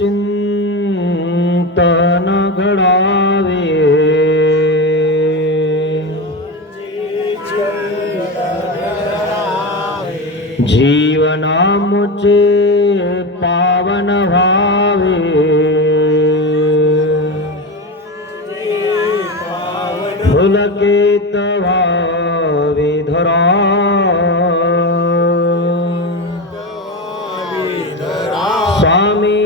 चिंतन घडावे, जीवना मुझे पावन भावे, पुलकित भावे धरा, स्वामी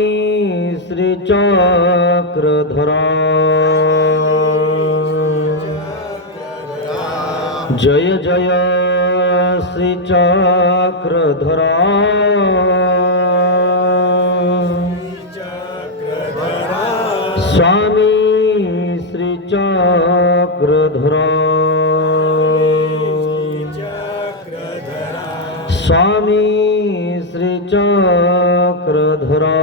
श्री चक्रधरा, जय जय श्री चक्रधरा, स्वामी श्री चक्रधरा, स्वामी श्री चक्रधरा,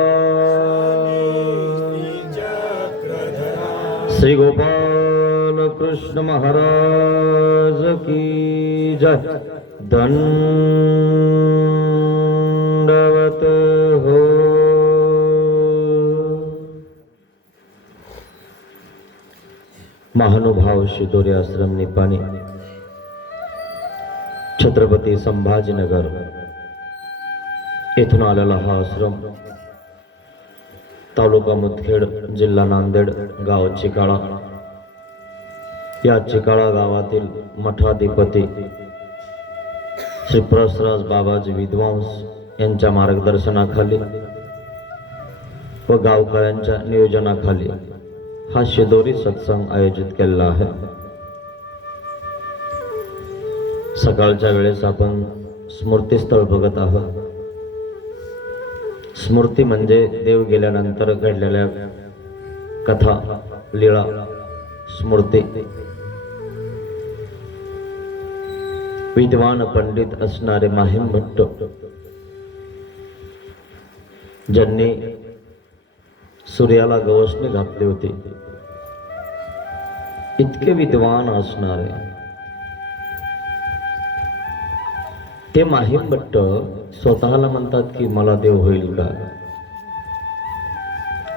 श्री गोपाल कृष्ण महाराज की जय। दंडवत हो। महानुभाव शिदोरी आश्रम निपाणी, छत्रपती संभाजीनगर येथून आलेला हा आश्रम तालुका मुदखेड, जिल्हा नांदेड, गाव चिकाळा। या चिकाळा गावातील मठाधिपती श्री प्रसराज बाबाजी विद्वांस यांच्या मार्गदर्शनाखाली व गावकऱ्यांच्या नियोजनाखाली हा शिदोरी सत्संग आयोजित केलेला आहे। सकाळच्या वेळेस आपण स्मृतिस्थळ बघत आहोत। स्मृती म्हणजे देव गेल्यानंतर घडलेल्या कथा, लीळा, स्मृती। विद्वान पंडित असणारे माहिम भट्ट, ज्यांनी सूर्याला गवसणी घातली होती, इतके विद्वान असणारे ते माहिम भट्ट स्वतःला म्हणतात की मला देव होईल का?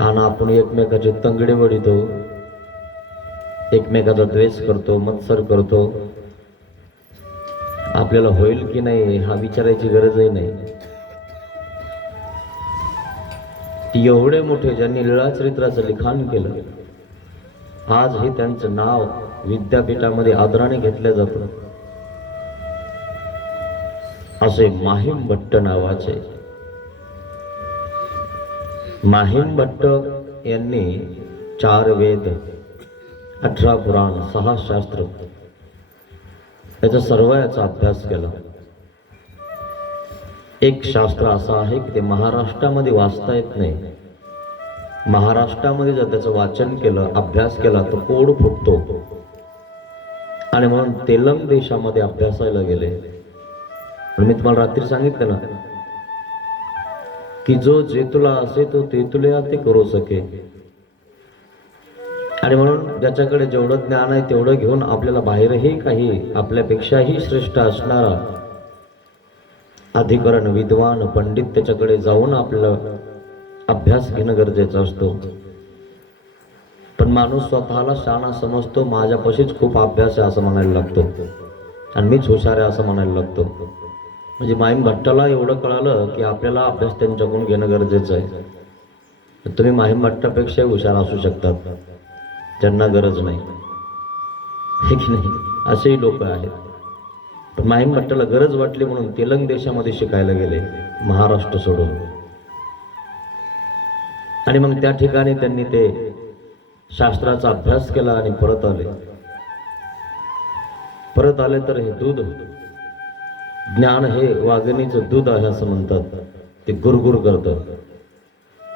आणि आपण एकमेकाचे तंगडे वडितो, एकमेकाचा द्वेष करतो, मत्सर करतो। आपल्याला होईल की नाही हा विचारायची गरजही नाही। एवढे मोठे ज्यांनी लीळाचरित्राचं लिखाण केलं, आज हे त्यांचं नाव विद्यापीठामध्ये आदराने घेतलं जातं। असे माहिम भट्ट नावाचे माहिम भट्ट यांनी 4 वेद, 18 पुराण, 6 शास्त्र याचा सर्व याचा अभ्यास केला। एक शास्त्र असं आहे की ते महाराष्ट्रामध्ये वाचता येत नाही। महाराष्ट्रामध्ये जर त्याचं वाचन केलं, अभ्यास केला तर पोड फुटतो, आणि म्हणून तेलंग देशामध्ये अभ्यासायला गेले। मी तुम्हाला रात्री सांगितलं ना की जो जे तुला असे तो ते तुला ते करू सके, आणि म्हणून ज्याच्याकडे जेवढं ज्ञान आहे तेवढं घेऊन आपल्याला बाहेरही काही आपल्यापेक्षाही श्रेष्ठ असणारा अधिकरण, विद्वान, पंडित त्याच्याकडे जाऊन आपल्याला अभ्यास घेणं गरजेचं असतो। पण माणूस स्वतःला शहाणा समजतो, माझ्यापाशीच खूप अभ्यास आहे असं म्हणायला लागतो, आणि मीच हुशार आहे असं म्हणायला लागतो। म्हणजे माहिम भट्टाला एवढं कळालं की आपल्याला अभ्यास त्यांच्याकडून घेणं गरजेचं आहे। तुम्ही माहिम भट्टापेक्षा हुशार असू शकतात, ज्यांना गरज नाही, हे की नाही? असेही लोक आहेत। पण माहिम भट्टाला गरज वाटली म्हणून तेलंग देशामध्ये शिकायला गेले, महाराष्ट्र सोडून। आणि मग त्या ठिकाणी त्यांनी ते शास्त्राचा अभ्यास केला आणि परत आले तर हे दूध, ज्ञान हे वाघिणीचं दूध आहे असं म्हणतात, ते गुरगुर करतं।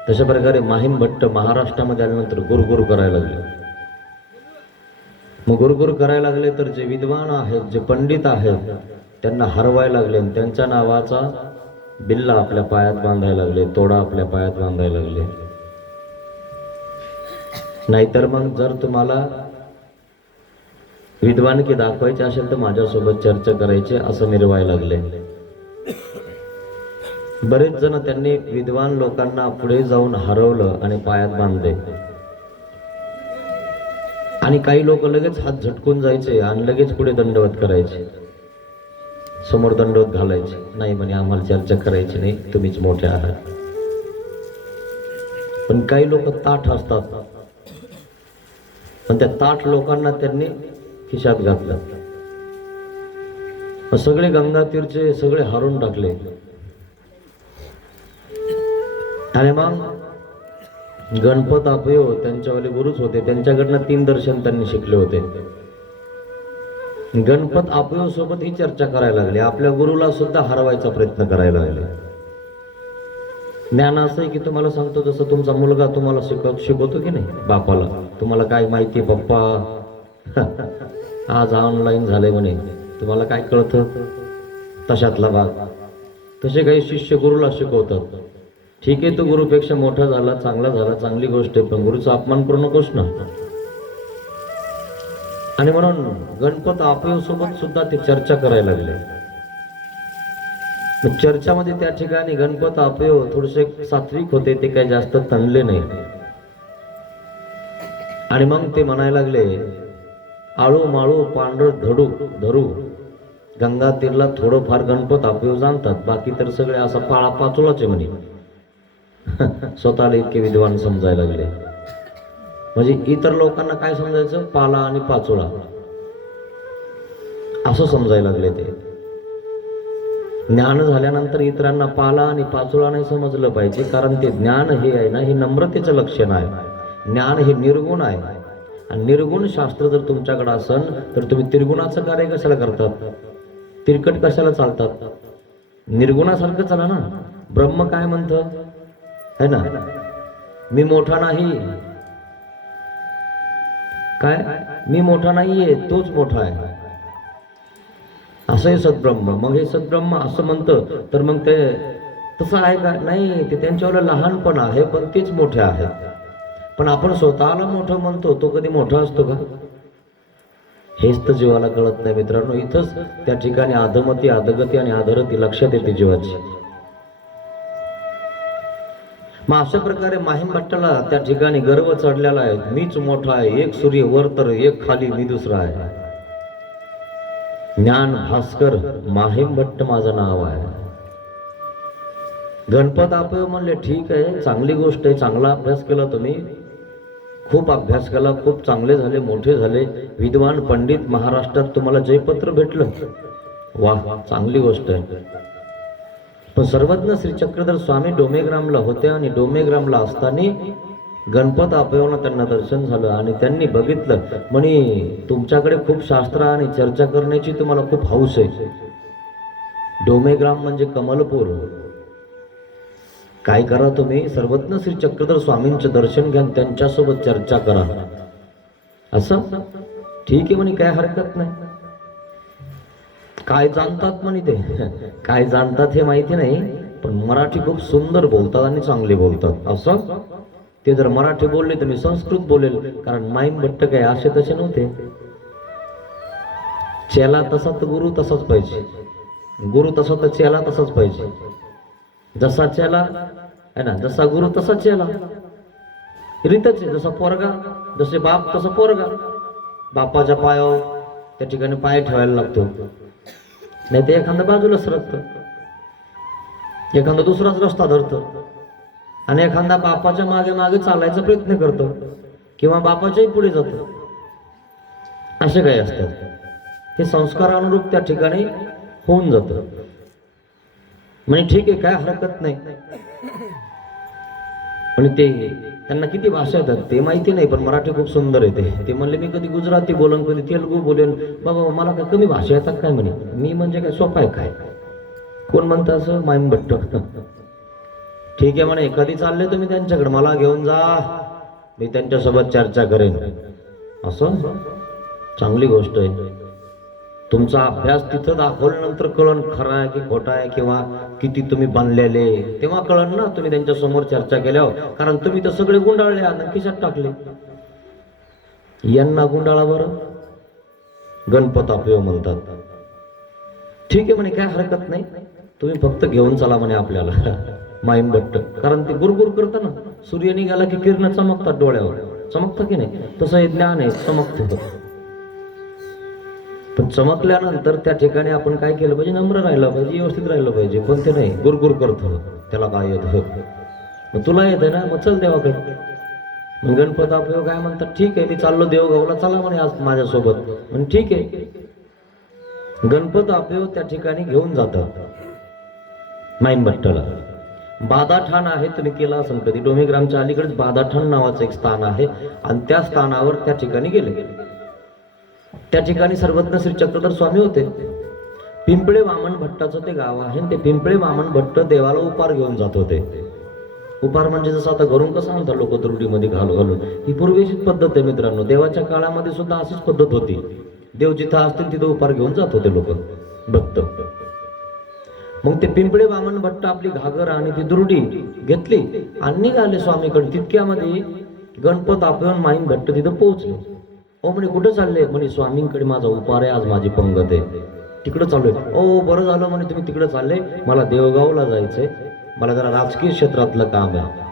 तशा प्रकारे माहिम भट्ट महाराष्ट्रामध्ये आल्यानंतर गुरगुर करायला लागले। मग गुरगुर करायला लागले तर जे विद्वान आहेत, जे पंडित आहेत, त्यांना हरवायला लागले, त्यांच्या नावाचा बिल्ला आपल्या पायात बांधायला लागले, तोडा आपल्या पायात बांधायला लागले। नाहीतर मग जर तुम्हाला विद्वानकी दाखवायचे असेल तर माझ्यासोबत चर्चा करायची असं मिरवायला लागले। बरेच जण त्यांनी विद्वान लोकांना पुढे जाऊन हरवलं आणि पायात बांधले, आणि काही लोक लगेच हात झटकून जायचे आणि लगेच पुढे दंडवत करायचे, समोर दंडवत घालायचे. नाही म्हणे, आम्हाला चर्चा करायची नाही, तुम्हीच मोठे आहात. पण काही लोक ताठ असतात, पण त्या ताठ लोकांना त्यांनी खिशात घातलं. सगळे गंगातीरचे सगळे हारून टाकले. आणि मग गणपत आपयो त्यांच्यावाले गुरुच होते, त्यांच्याकडनं 3 दर्शन त्यांनी शिकले होते. गणपत आपयो सोबत ही चर्चा करायला लागले, आपल्या गुरुला सुद्धा हरवायचा प्रयत्न करायला लागले. ज्ञान असं आहे की तुम्हाला सांगतो, जसं तुमचा मुलगा तुम्हाला शिकवतो की नाही, बापाला तुम्हाला काय माहिती पप्पा, आज ऑनलाईन झालंय म्हणे, तुम्हाला काय कळतं, तशातला भाग. तसे काही शिष्य गुरुला शिकवतात. ठीक आहे, तो गुरुपेक्षा मोठा झाला, चांगला झाला, चांगली गोष्ट आहे, पण गुरुचा अपमान करू नकोस ना. आणि म्हणून गणपत आपयो सोबत सुद्धा ते चर्चा करायला लागले. चर्चामध्ये त्या ठिकाणी गणपत आपयो थोडेसे सात्विक होते, ते काही जास्त तणले नाही. आणि मग ते म्हणायला लागले, आळू माळू पांढर धडू धरू, गंगा तीरला थोडंफार गणपत आपयो जाणतात, बाकी तर सगळे असा पाळा पाचोळाचे म्हणे. स्वतःला इतके विद्वान समजायला लागले. म्हणजे इतर लोकांना काय समजायचं, पाला आणि पाचोळा असं समजायला लागले. ते ज्ञान झाल्यानंतर इतरांना पाला आणि पाचोळा नाही समजलं पाहिजे, कारण ते ज्ञान हे आहे ना, हे नम्रतेचं लक्षण आहे. ज्ञान हे निर्गुण आहे, आणि निर्गुण शास्त्र जर तुमच्याकडे असेल तर तुम्ही त्रिगुणाचं कार्य कशाला करतात, तिरकट कशाला चालतात, निर्गुणासारखं चला ना. ब्रह्म काय म्हणतं है ना, मी मोठा नाही, काय मी मोठा नाहीये, तोच मोठा आहे, असं हे सद्ब्रह्म. मग हे सद्ब्रह्म असं म्हणतं, तर मग ते तसं आहे का, नाही, ते त्यांच्यावर लहानपण आहे, पण तेच मोठे आहेत. पण आपण स्वतःला मोठं म्हणतो, तो कधी मोठा असतो का? हेच तर जीवाला कळत नाही मित्रांनो. इथंच त्या ठिकाणी अधमती, अधगती आणि अधरती लक्षात येते जीवाची. मग अशा प्रकारे माहीम भट्टाला त्या ठिकाणी गर्व चढलेला आहे, मीच मोठा आहे, एक सूर्य वर तर एक खाली मी दुसरा आहे. ज्ञान भास्कर माहीम भट्ट माझं नाव आहे. गणपत आपयो म्हणले, ठीक आहे, चांगली गोष्ट आहे, चांगला अभ्यास केला तुम्ही, खूप अभ्यास केला, खूप चांगले झाले, मोठे झाले, विद्वान पंडित, महाराष्ट्रात तुम्हाला जयपत्र भेटलं, वाह, चांगली गोष्ट आहे. पण सर्वज्ञ श्री चक्रधर स्वामी डोमेग्रामला होते, आणि डोमेग्रामला असताना गणपत आपयोला त्यांना दर्शन झालं, आणि त्यांनी बघितलं, म्हणे तुमच्याकडे खूप शास्त्र आणि चर्चा करण्याची तुम्हाला खूप हौस आहे. डोमेग्राम म्हणजे कमलपूर. काय करा तुम्ही, सर्वज्ञ श्री चक्रधर स्वामींचे दर्शन घ्या, त्यांच्यासोबत चर्चा करा. असं ठीक आहे म्हणे, काय हरकत नाही. काय जाणतात म्हणे ते, काय जाणतात हे माहिती नाही, पण मराठी खूप सुंदर बोलतात आणि चांगले बोलतात. असं ते जर मराठी बोलले तर मी संस्कृत बोलेल, कारण माईम भट्ट काय असे तसे नव्हते. चेला तसा तर गुरु तसाच पाहिजे, गुरु तसा तर चेला तसाच पाहिजे. जसा चेला है ना, जसा गुरु तसा चेला, रीतच आहे. जसा पोरगा, जसे बाप तसा पोरगा. बापाच्या पायावर त्या ठिकाणी पाय ठेवायला लागतो, नाही ते एखादा बाजूला सरकत, एखादा दुसराच रस्ता धरतो, आणि एखादा बापाच्या मागे मागे चालायचा प्रयत्न करतो, किंवा बापाच्याही पुढे जातो. असे काही असतात. हे संस्कार अनुरूप त्या ठिकाणी होऊन जातं. म्हणजे ठीक आहे, काय हरकत नाही. पण ते त्यांना किती भाषा येतात ते माहिती नाही, पण मराठी खूप सुंदर येते. ते म्हणले, मी कधी गुजराती बोलन, कधी तेलुगू बोलेन, बाबा मला काय कमी भाषा येतात काय म्हणे, मी म्हणजे काय सोपा आहे काय. कोण म्हणतं असं, माईम भट्ट. ठीक आहे म्हणे, कधी चालले तुम्ही त्यांच्याकडे, मला घेऊन जा, मी त्यांच्यासोबत चर्चा करेन. असं चांगली गोष्ट आहे. तुमचा अभ्यास तिथं दाखवल्यानंतर कळण खरा आहे की खोटा आहे, किंवा किती तुम्ही बांधलेले, तेव्हा कळण ना तुम्ही त्यांच्या समोर चर्चा केल्यावर. कारण तुम्ही तर सगळे गुंडाळले आणि खिशात टाकले. यांना गुंडाळा बरं, गणपत आपयो म्हणतात. ठीक आहे म्हणे, काय हरकत नाही, तुम्ही फक्त घेऊन चला म्हणे आपल्याला माईमभट्ट. कारण ते गुरगुर करतं ना, सूर्य निघाला की किरण चमकतात डोळ्यावर, चमकतं की नाही, तसं हे ज्ञान आहे, चमकतं. पण चमकल्यानंतर त्या ठिकाणी आपण काय केलं पाहिजे, नम्र राहिलं पाहिजे, व्यवस्थित राहिलं पाहिजे. पण ते नाही, गुरगुर करतो, त्याला काय येतं, मग तुला येतं ना, मग चल देवाकडे. मग गणपत आपलं काय म्हणतात, ठीक आहे मी चाललो देवगावला, चला म्हणे आज माझ्यासोबत. म्हणजे ठीक आहे, गणपत आपले त्या ठिकाणी घेऊन जातात माईमभट्टाला. बादाठाण आहे, तुम्ही केला असेल कधी, डोमेग्रामच्या अलीकडेच बादाठाण नावाचं एक स्थान आहे, आणि त्या स्थानावर त्या ठिकाणी गेले. त्या ठिकाणी सर्वज्ञ श्री चक्रधर स्वामी होते. पिंपळे वामन भट्टाचं ते गाव आहे. ते पिंपळे वामन भट्ट देवाला उपार घेऊन जात होते. उपार म्हणजे जसं आता घरून कसं आणतात लोक तुरडीमध्ये घालून, ही पूर्वीचीच पद्धत आहे मित्रांनो. देवाच्या काळामध्ये सुद्धा अशीच पद्धत होती. देव जिथं असतील तिथं उपार घेऊन जात होते लोक, भक्त. मग ते पिंपळे वामन भट्ट आपली घागर आणि ती दुर्डी घेतली आणि निघाले स्वामीकडे. तितक्यामध्ये गणपत आपण माईम भट्ट तिथं पोहोचले. ओ म्हणे कुठं चालले, म्हणे स्वामींकडे माझा उपार आहे, आज माझी पंगत आहे, तिकडं चाललोय. ओ बरं झालं म्हणे तुम्ही तिकडं चालले, मला देवगावला जायचंय, मला जरा राजकीय क्षेत्रातलं काम आहे.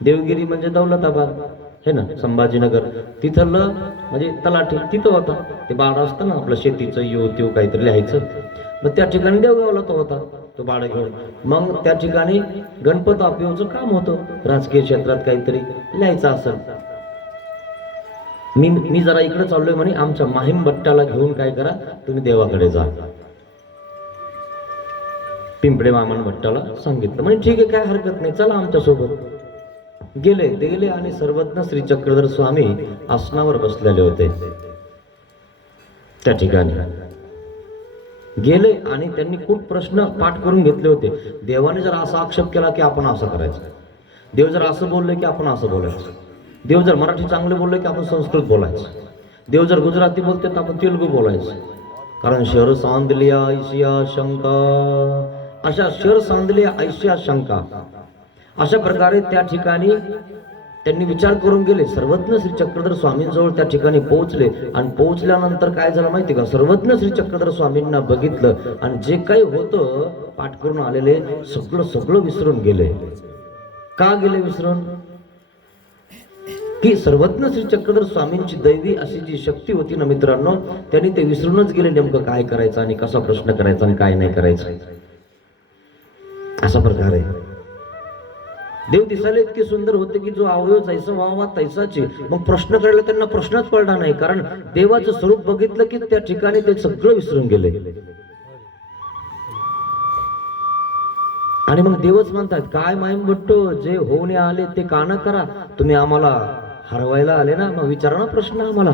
देवगिरी म्हणजे दौलताबाद हे ना, संभाजीनगर, तिथलं म्हणजे तलाठी तिथं होता. ते बाळ असतं ना आपलं शेतीचं, युव काहीतरी लिहायचं, मग त्या ठिकाणी देवगावला तो होता, तो बाळ घेऊन. मग त्या ठिकाणी गणपत आपलं काम होतं, राजकीय क्षेत्रात काहीतरी लिहायचं असं. मी जरा इकडे चाललोय म्हणे, आमच्या माहीम भट्टाला घेऊन काय करा तुम्ही देवाकडे जा. पिंपळे वामन भट्टाला सांगितलं, म्हणजे ठीक आहे काय हरकत नाही, चला आमच्या सोबत. गेले ते गेले आणि सर्वज्ञ श्री चक्रधर स्वामी आसनावर बसलेले होते. त्या ठिकाणी गेले आणि त्यांनी खूप प्रश्न पाठ करून घेतले होते. देवाने जर असा आक्षेप केला की आपण असं करायचं, देव जर असं बोलले की आपण असं बोलायचं, देव जर मराठी चांगलं बोलले की आपण संस्कृत बोलायचं, देव जर गुजराती बोलते तर आपण तेलुगू बोलायचं. कारण शर सांदलिया ऐशिया शंका, अशा शर सांदलिया ऐशिया शंका, अशा प्रकारे त्या ठिकाणी त्यांनी विचार करून गेले. सर्वज्ञ श्री चक्रधर स्वामींजवळ त्या ठिकाणी पोहोचले आणि पोहोचल्यानंतर काय झालं माहिती का, सर्वज्ञ श्री चक्रधर स्वामींना बघितलं आणि जे काही होतं पाठ करून आलेले सगळं विसरून गेले. का गेले विसरून, की सर्वज्ञ श्री चक्रधर स्वामींची दैवी अशी जी शक्ती होती ना मित्रांनो, त्यांनी ते विसरूनच गेले नेमकं काय करायचं आणि कसा प्रश्न करायचा आणि काय नाही करायचं. अशा प्रकारे देव दिसायला इतके सुंदर होते की जो अवयव जैसा व्हावा तैसाची. मग प्रश्न करायला त्यांना प्रश्नच पडला नाही, कारण देवाचं स्वरूप बघितलं की त्या ठिकाणी ते सगळं विसरून गेले. आणि मग देवच म्हणतात, काय माईम भट्टो, जे होऊन आले ते का न करा, तुम्ही आम्हाला हरवायला आले ना, मग विचारा ना प्रश्न आम्हाला.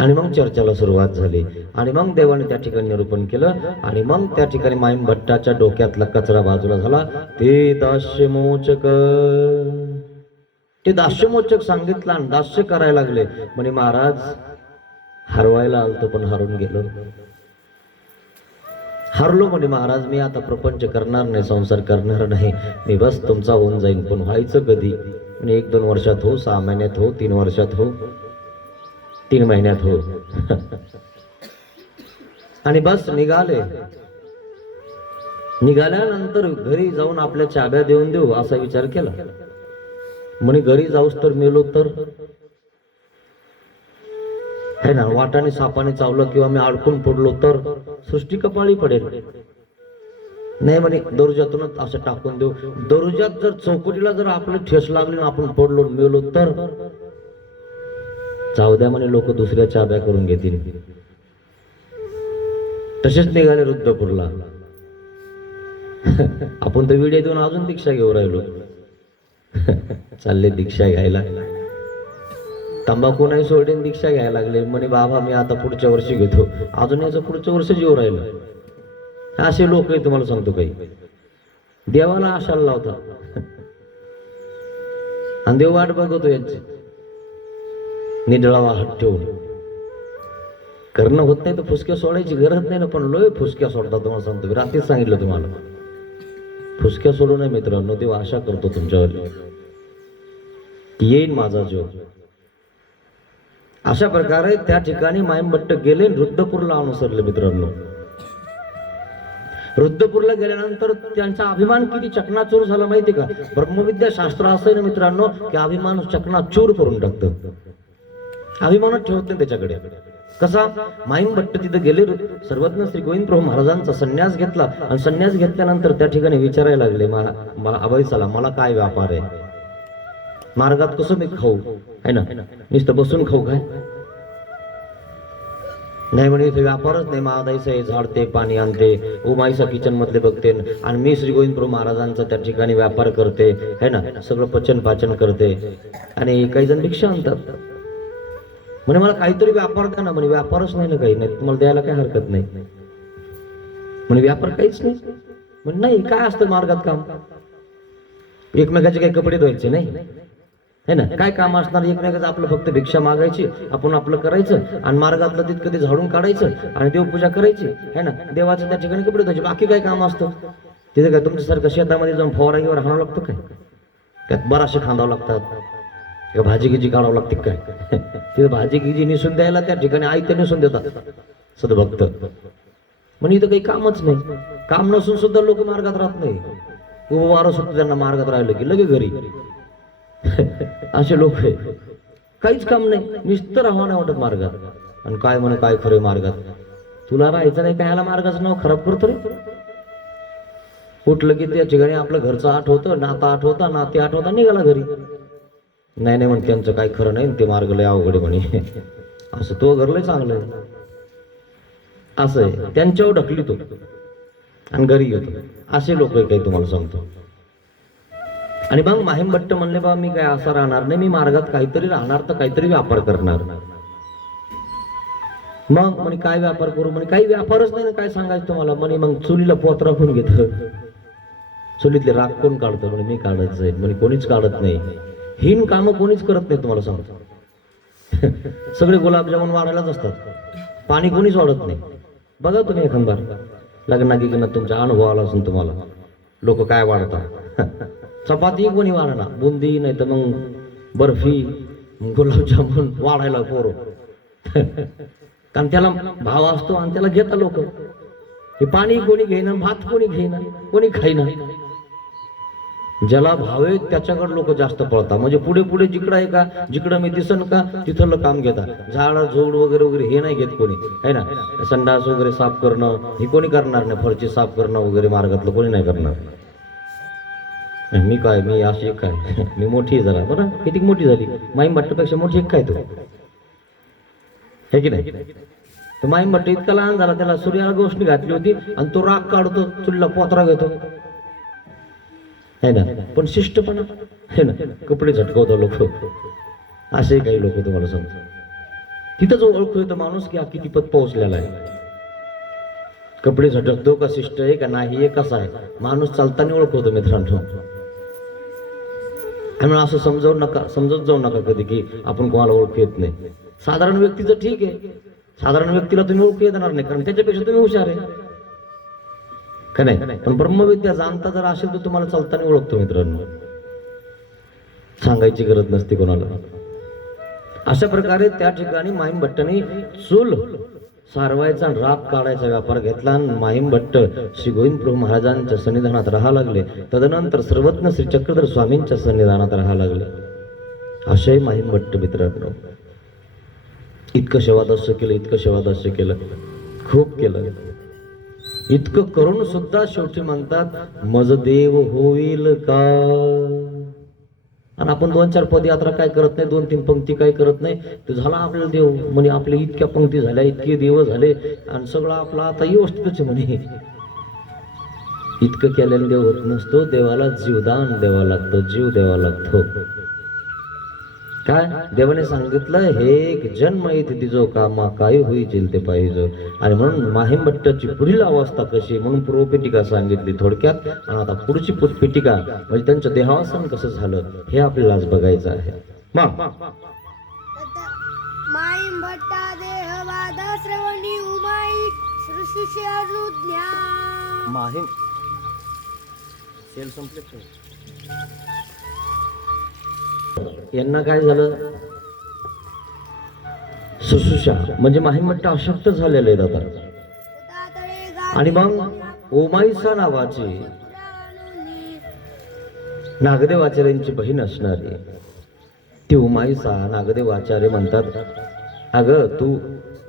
आणि मग चर्चेला सुरुवात झाली आणि मग देवाने त्या ठिकाणी निरूपण केलं आणि मग त्या ठिकाणी माईम भट्टाच्या डोक्यातला कचरा बाजूला झाला. ते दास्यमोचक, ते दास्यमोचक सांगितलं आणि दास्य करायला लागले. म्हणे महाराज हरवायला आलतो पण हरून गेलो, हरलो म्हणे महाराज, मी आता प्रपंच करणार नाही, संसार करणार नाही, मी बस तुमचा होऊन जाईन. पण व्हायचं कधी, 1-2 वर्षात हो, 6 महिन्यात हो, 3 वर्षात हो, 3 महिन्यात हो. आणि बस निघाले. निघाल्यानंतर घरी जाऊन आपल्या चाब्या देऊन देऊ असा विचार केला. म्हणे घरी जाऊस तर मेलो तर है ना, वाटाने सापाने चावलं किंवा मी अडकून पडलो तर सृष्टी कपाळी पडेल. नाही म्हणे दरुजातूनच असं टाकून देऊ. दरुजात जर चौकटीला जर आपलं ठेस लागली ना, आपण पडलो मेलो तर जाऊ द्या म्हणे, लोक दुसऱ्या चाब्या करून घेतील. तसेच निघाले रुद्रपूरला. आपण तर विडे देऊन अजून दीक्षा घेऊन राहिलो. चालले दीक्षा घ्यायला, तंबाखू नाही सोडून दीक्षा घ्यायला लागले. म्हणे बाबा मी आता पुढच्या वर्षी घेतो, अजून याचं पुढच्या वर्षी येऊ राहिलं. असे लोक आहे तुम्हाला सांगतो, काही देवाला आशाला लावतात आणि देव वाट बघतो यांची. निडळावा हात ठेवून करणं होत नाही तर फुसक्या सोडायची गरज नाही ना, पण लोय फुसक्या सोडतात. तुम्हाला सांगतो, रात्रीच सांगितलं तुम्हाला, फुसक्या सोडू नये मित्रांनो. देव आशा करतो तुमच्यावर, येईन माझा जीव. अशा प्रकारे त्या ठिकाणी माईमभट्ट गेले, रुद्रपूरला अनुसरले मित्रांनो. रुद्रपूरला गेल्यानंतर त्यांचा अभिमान किती चकनाचूर झाला माहिती का? ब्रह्मविद्या शास्त्र असं आहे ना मित्रांनो, की अभिमान चकनाचूर करून टाकतं. अभिमानच ठेवत नाही त्याच्याकडे. कसा? माहीम भट्ट तिथे गेले, सर्वज्ञ श्री गोविंद प्रभू महाराजांचा संन्यास घेतला आणि संन्यास घेतल्यानंतर त्या ठिकाणी विचारायला लागले, मला अभय चला, मला काय व्यापार आहे, मार्गात कसं मी खाऊ आहे ना, नुसतं बसून खाऊ काय? नाही म्हणे इथे व्यापारच नाही, महादाईचं हे झाडते पाणी आणते, उमाईचा किचन मधले बघते आणि मी श्री गोविंद प्रभू महाराजांचा त्या ठिकाणी व्यापार करते है ना, सगळं पचन पाचन करते. आणि काही जण भिक्षा आणतात. म्हणे मला काहीतरी व्यापार द्या ना. म्हणे व्यापारच नाही ना, काही नाही, तुम्हाला द्यायला काही हरकत नाही. म्हणे व्यापार काहीच नाही. म्हणे नाही, काय असतं मार्गात काम? एकमेकाचे काही कपडे धुवायचे नाही है ना, काय काम असणार एकमेकाचं? आपलं फक्त भिक्षा मागायची, आपण आपलं करायचं आणि मार्गातलं तिथं कधी झाडून काढायचं आणि देवपूजा करायची है ना, देवाचं त्या ठिकाणी कपडे धुवायचे, बाकी काय काम असतं तिथे? काय तुमच्यासारखं शेतामध्ये जाऊन फवारागीवर हाणावं लागतं काय? त्यात बराशे खांदावं लागतात, भाजी गिजी काढावं लागते काय? तिथे भाजी गिजी निसून द्यायला त्या ठिकाणी आई ते निसून देतात सदभक्त. म्हणजे इथं काही कामच नाही. काम नसून सुद्धा लोक मार्गात राहत नाही. उभं वारं सुद्धा त्यांना मार्गात राहिलं की लगे घरी. असे लोक आहे, काहीच काम नाही, नुसतं राहावं नाही वाटत मार्गात. आणि काय म्हणे काय खरं मार्गात? तुला राहायचं नाही काय? ह्याला मार्गाचं नाव खराब करतो रे. उठलं की त्या ठिकाणी आपलं घरचं आठवतं, नातं आठवतं, नाते आठवता, निघाला घरी. नाही नाही म्हणे त्यांचं काय खरं नाही, ते मार्ग लय अवघड म्हणे. असं तो घरलंय चांगलं आहे असं आहे, त्यांच्यावर ढकली तो आणि घरी येतो. असे लोक काही तुम्हाला सांगतो. आणि मग माहीम भट्ट म्हणले, बा मी काय असं राहणार नाही, मी मार्गात काहीतरी राहणार, तर काहीतरी व्यापार करणार. मग म्हणे काय व्यापार करू? म्हणे काही व्यापारच नाही ना, काय सांगायचं तुम्हाला? म्हणे मग चुलीला पोत राखून घेत, चुलीतले राख कोण काढतं? म्हणे मी काढायचंय. म्हणे कोणीच काढत नाही, हीन कामं कोणीच करत नाही तुम्हाला सांगतो. सगळे गुलाबजामुन वाढायलाच असतात, पाणी कोणीच वाढत नाही. बघा तुम्ही एखादा लग्नागिग्नात तुमचा अनुभव आला असेल तुम्हाला, लोक काय वाढतात. चपाती कोणी वाढना, बुंदी नाही तर मग बर्फी, गुलाबजामुन वाढायला पोरो. कारण त्याला भाव असतो आणि त्याला घेता लोक. हे पाणी कोणी घेईना, भात कोणी घेईना, कोणी खाईना. ज्याला भाव आहे त्याच्याकडे लोक जास्त पळतात. म्हणजे पुढे पुढे जिकडं आहे का, जिकडं मी दिसन का तिथलं काम घेतात. झाड झोड वगैरे वगैरे हे नाही घेत कोणी है ना. संडास वगैरे साफ करणं हे कोणी करणार नाही, फरची साफ करणं वगैरे मार्गातलं कोणी नाही करणार. मी काय, मी अशी काय, मी मोठी जरा बरं, किती मोठी झाली, माहीम भट्टपेक्षा मोठी एक काय तू हे की नाही? तर माहीम भट्ट इतका लहान झाला, त्याला सूर्याला गोष्टी घातली होती आणि तो राग काढतो, चुलीला पोतरा घेतो है ना. पण शिष्टपणा है ना, कपडे झटकवतो लोक. असे काही लोक तुम्हाला सांगतो. तिथं जो ओळखू येतो माणूस की हा कितीपत पोहोचलेला आहे. कपडे झटकतो का, शिष्ट आहे का नाही, हे कसा आहे माणूस चालताना ओळखवतो मित्रांनो. आणि असं समजत जाऊ नका कधी की आपण कोणाला ओळखू येत नाही. साधारण व्यक्तीचं ठीक आहे, साधारण व्यक्तीला तुम्ही ओळखू येणार नाही, कारण त्याच्यापेक्षा तुम्ही हुशार आहे का नाही. पण ब्रह्मविद्या जाणता जर असेल तर तुम्हाला चालताना ओळखतो मित्रांनो, सांगायची गरज नसते कोणाला. अशा प्रकारे त्या ठिकाणी माहीम भट्टाने चूल सारवायचा आणि राख काढायचा व्यापार घेतला. आणि माहीम भट्ट श्री गोविंद प्रभू महाराजांच्या सन्निधानात राहा लागले. तदनंतर सर्वज्ञ श्री चक्रधर स्वामींच्या सन्निधानात राहा लागले. असे माहीम भट्ट मित्रांनो इतकं सेवादास्य केलं, इतकं सेवादास्य केलं, खूप केलं. इतकं करून सुद्धा शेवटी म्हणतात मज देव होईल का. आणि आपण 2-4 पदयात्रा काय करत नाही, 2-3 पंक्ती काय करत नाही, तो झाला आपल्याला देव. म्हणे आपल्या इतक्या पंक्ती झाल्या, इतके देव झाले आणि सगळं आपला आता व्यवस्थितच म्हणे. इतकं केलेलं देव होत नसतो, देवाला जीवदान द्यावा लागतो, जीव द्यावा लागतो. काय देवाने सांगितलं, हे एक जन्म येते तिजो कामा काय होईल ते पाहिजे. आणि म्हणून माहीम भट्टाची पुढील अवस्था कशी म्हणून पूर्वपेटिका सांगितली थोडक्यात. आणि आता पुढची पेटिका म्हणजे त्यांचं देहावसान कसं झालं हे आपल्याला आज बघायचं आहे. मग माहीम भट्टा देहवाद श्रवणी उमाई सृष्टी अनुज्ञा. माहीम सेल संपले यांना काय झालं, सुश्रुषा म्हणजे माहीम भट्ट अशक्त झालेले आहेत आता. आणि मग उमाईसा नावाची पुराणुनी नागदेव आचार्यांची बहीण असणारी ती उमाईसा नागदेव आचार्य म्हणतात, अगं तू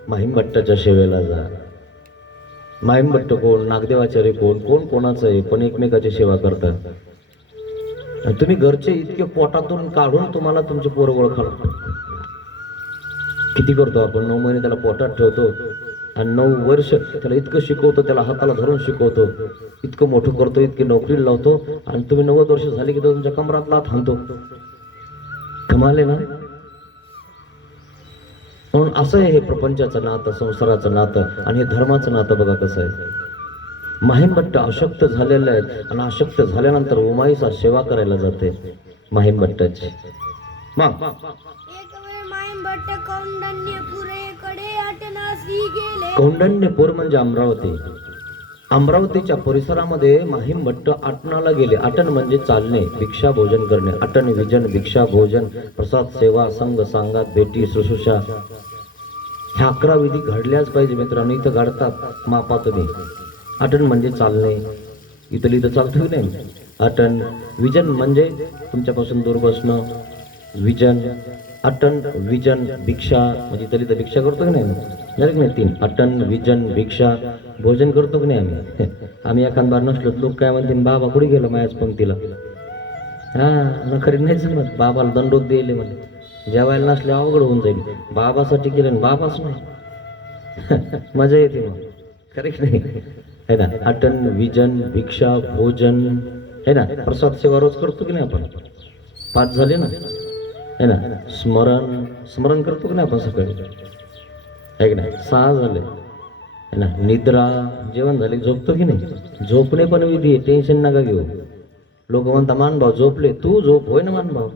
माहीमभट्टाच्या सेवेला जा. माहीमभट्ट कोण, नागदेवाचार्य कोण, कोण कोणाचं आहे, पण एकमेकाची सेवा करतात. आणि तुम्ही घरचे इतके पोटातून काढून तुम्हाला तुमचे पोरं ओळखाल. किती करतो आपण, 9 महिने त्याला पोटात ठेवतो आणि 9 वर्ष त्याला इतकं शिकवतो, त्याला हाताला धरून शिकवतो, इतकं मोठं करतो, इतकी नोकरीला लावतो, आणि तुम्ही 90 वर्ष झाली की तो तुमच्या कमरात लाथ हाणतो. कमाल आहे ना. म्हणून असं आहे हे प्रपंचाचं नातं, संसाराचं नातं आणि हे धर्माचं नातं. बघा कसं आहे. माहीमभट्ट अशक्त झालेले आहेत आणि अशक्त झाल्यानंतर उमाईचा सेवा करायला जाते माहीमभट्टाची. मग एक वेळ माहीमभट्ट कौंडण्यपुरेकडे अटनासी गेले. कौंडण्यपूर म्हणजे अमरावती. अमरावतीच्या परिसरामध्ये माहीमभट्ट आटनाला गेले. आटन म्हणजे चालणे, भिक्षा भोजन करणे. आटन विजन, भिक्षा भोजन, प्रसाद सेवा, संघ सांगात, भेटी, शुश्रूषा, ह्या 11 विधी घडल्याच पाहिजे मित्रांनो. इथं घडतात मापा तुम्ही. आटन म्हणजे चालणे, इथं चालतो की नाही. आटन विजन म्हणजे तुमच्यापासून दूर बसणं, विजन. अटन विजन भिक्षा म्हणजे इथं भिक्षा करतो की नाही, झालं की नाही 3. अटन विजन भिक्षा भोजन करतो की नाही आम्ही एखाद बार नसलो लोक काय म्हणते, बाबा कुठे गेलो माझ्याच पंक्तीला. हा नखरी नाही जमत, बाबाला दंडोत दिले म्हणे, जेवायला नसले अवघड होऊन जाईल. बाबासाठी केलं आणि बाबाच नाही मजा येते मग, खरे की नाही है ना. अटन विजन भिक्षा भोजन है ना. प्रसाद सेवा रोज करतो की नाही आपण, 5 झाले ना है ना. स्मरण करतो की नाही आपण सकाळी, आहे की नाही. 6 झाले है ना. निद्रा, जेवण झाले झोपतो की नाही. झोपणे पण विधी आहे, टेन्शन नका घेऊ. लोक म्हणता मान भाऊ झोपले, तू झोप होय ना मान भाऊ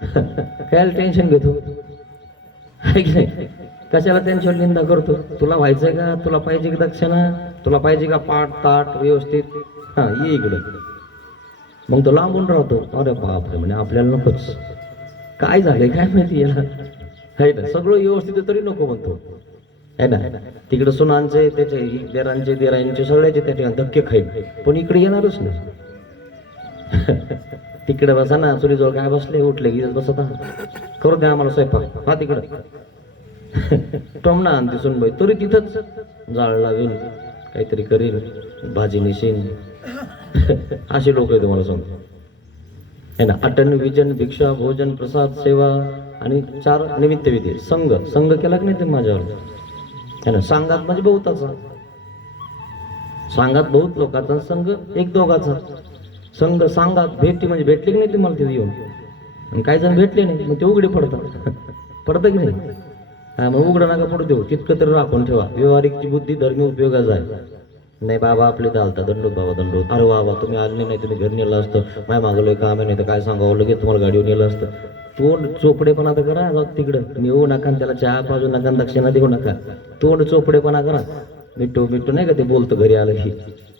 काय टेन्शन घेतो, आहे की नाही. कशाला त्यांच्यावर निंदा करतो. तुला व्हायचंय का, तुला पाहिजे का दक्षिणा, तुला पाहिजे का पाठ ताट व्यवस्थित, हा ये इकडे. मग तो लांबून राहतो. अरे बापरे म्हणे आपल्याला नकोच, काय झालंय काय माहिती याला, आहे ना. सगळं व्यवस्थित तरी नको म्हणतो, आहे ना. तिकडे सुनांचे, त्याचे देरांचे, देरांचे, सगळ्याचे त्या ठिकाणी धक्के खाईल, पण इकडे येणारच नाही. तिकडे बसा ना, चुलीजवळ काय बसले, उठले की बसत करू द्या आम्हाला स्वयंपाक, हा तिकडे टोमना आणि दिसून बाई तरी तिथंच जाळ लावेल, काहीतरी करील, भाजी निशीन असे लोक आहे तुम्हाला सांगतो, है ना. अटन विजन भिक्षा भोजन प्रसाद सेवा आणि 4 निमित्त विधी. संघ केला की नाही ते माझ्यावर, है ना. सांगात म्हणजे बहुताचा, सांगात बहुत लोकांचा, संघ 1-2चा. संघ सांगात भेटी म्हणजे भेटले की नाही तुम्हाला तिथे येऊन, आणि काही जण भेटले नाही मग ते उघडे पडतात पडतं की नाही. हा मग उघडं नका पडू देऊ, तितकं तरी राखून ठेवा. व्यवहारिकची बुद्धी धर्मी उपयोगाचा आहे. नाही बाबा आपले चालतात, दंडोत बाबा दंडोत. अरे बाबा तुम्ही आले नाही, तुम्ही घरी नेलं असतं, माय मागवलं काम आहे, नाही तर काय सांगावं, लगेच तुम्हाला गाडीवर नेलं असतं. तोंड चोपडेपणा तर करा, जाऊ तिकडं येऊ नका, त्याला चहा पाजू नका, दक्षिणा देऊ नका. तोंड चोपडेपणा करा. मिठू मिठू नाही का ते बोलतं घरी आलं की,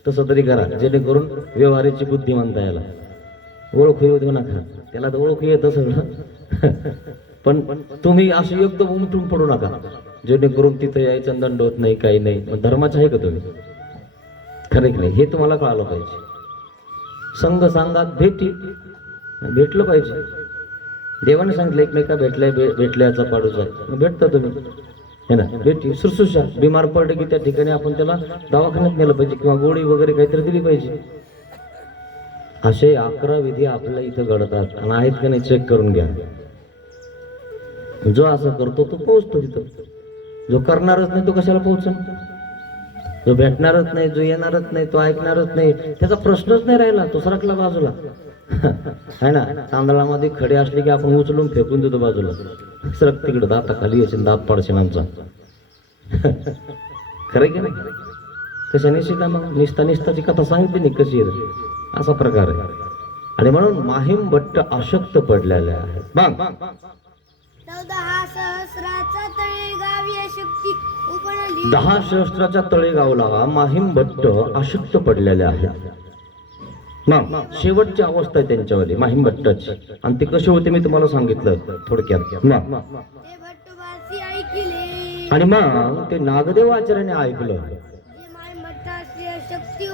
तसं तरी करा, जेणेकरून व्यवहाराची बुद्धी म्हणता याला. ओळख येऊ देऊ नका, त्याला तर ओळख येतं सगळं पण तुम्ही असं एकदम उमटून पडू नका, जेणेकरून तिथं यायचं दंड होत नाही, काही नाही. मग धर्माचं आहे का तुम्ही, खरं की नाही, हे तुम्हाला कळालं पाहिजे. संघ सांगात भेटलं पाहिजे. देवाने सांगितलं एकमेका भेटल्याचा पाडूचा आहे, भेटता तुम्ही, है ना. भेटी शुश्रूषा, बिमार पडले की त्या ठिकाणी आपण त्याला दवाखान्यात नेलं पाहिजे किंवा गोळी वगैरे काहीतरी दिली पाहिजे. असे 11 विधी आपल्याला इथं घडतात आणि आहेत का नाही चेक करून घ्या. जो असं करतो तो पोहोचतो तिथं, जो करणारच नाही तो कशाला पोहोचन. जो भेटणारच नाही, जो येणारच नाही, तो ऐकणारच नाही, त्याचा प्रश्नच नाही राहिला, तो सरकला बाजूला है ना. तांदळामध्ये खडे असले की आपण उचलून फेकून देतो बाजूला, सरक तिकडे, दाता खाली यायचे, दात पाडशील आमचा खरं की नाही. कशा निश्चित मग निस्ताची कथा सांगितली नाही कशी आहे, असा प्रकार आहे. आणि म्हणून माहीमभट्ट अशक्त पडलेले आहेत. मग 14 सहस्राचा तळेगावी अशक्ती उपनली. 10 सहस्राच्या तळेगावला माहीमभट्ट अशक्त पडलेले आहेत. मग शेवटची अवस्था आहे त्यांच्यावाली माहीमभट्टाची, आणि ते कसे होते मी तुम्हाला सांगितलं थोडक्यात. मग ते भट्टवासी ऐकिले, आणि मग ते नागदेव आचार्याने ऐकलं. जे माहीमभट्टासी अशक्ती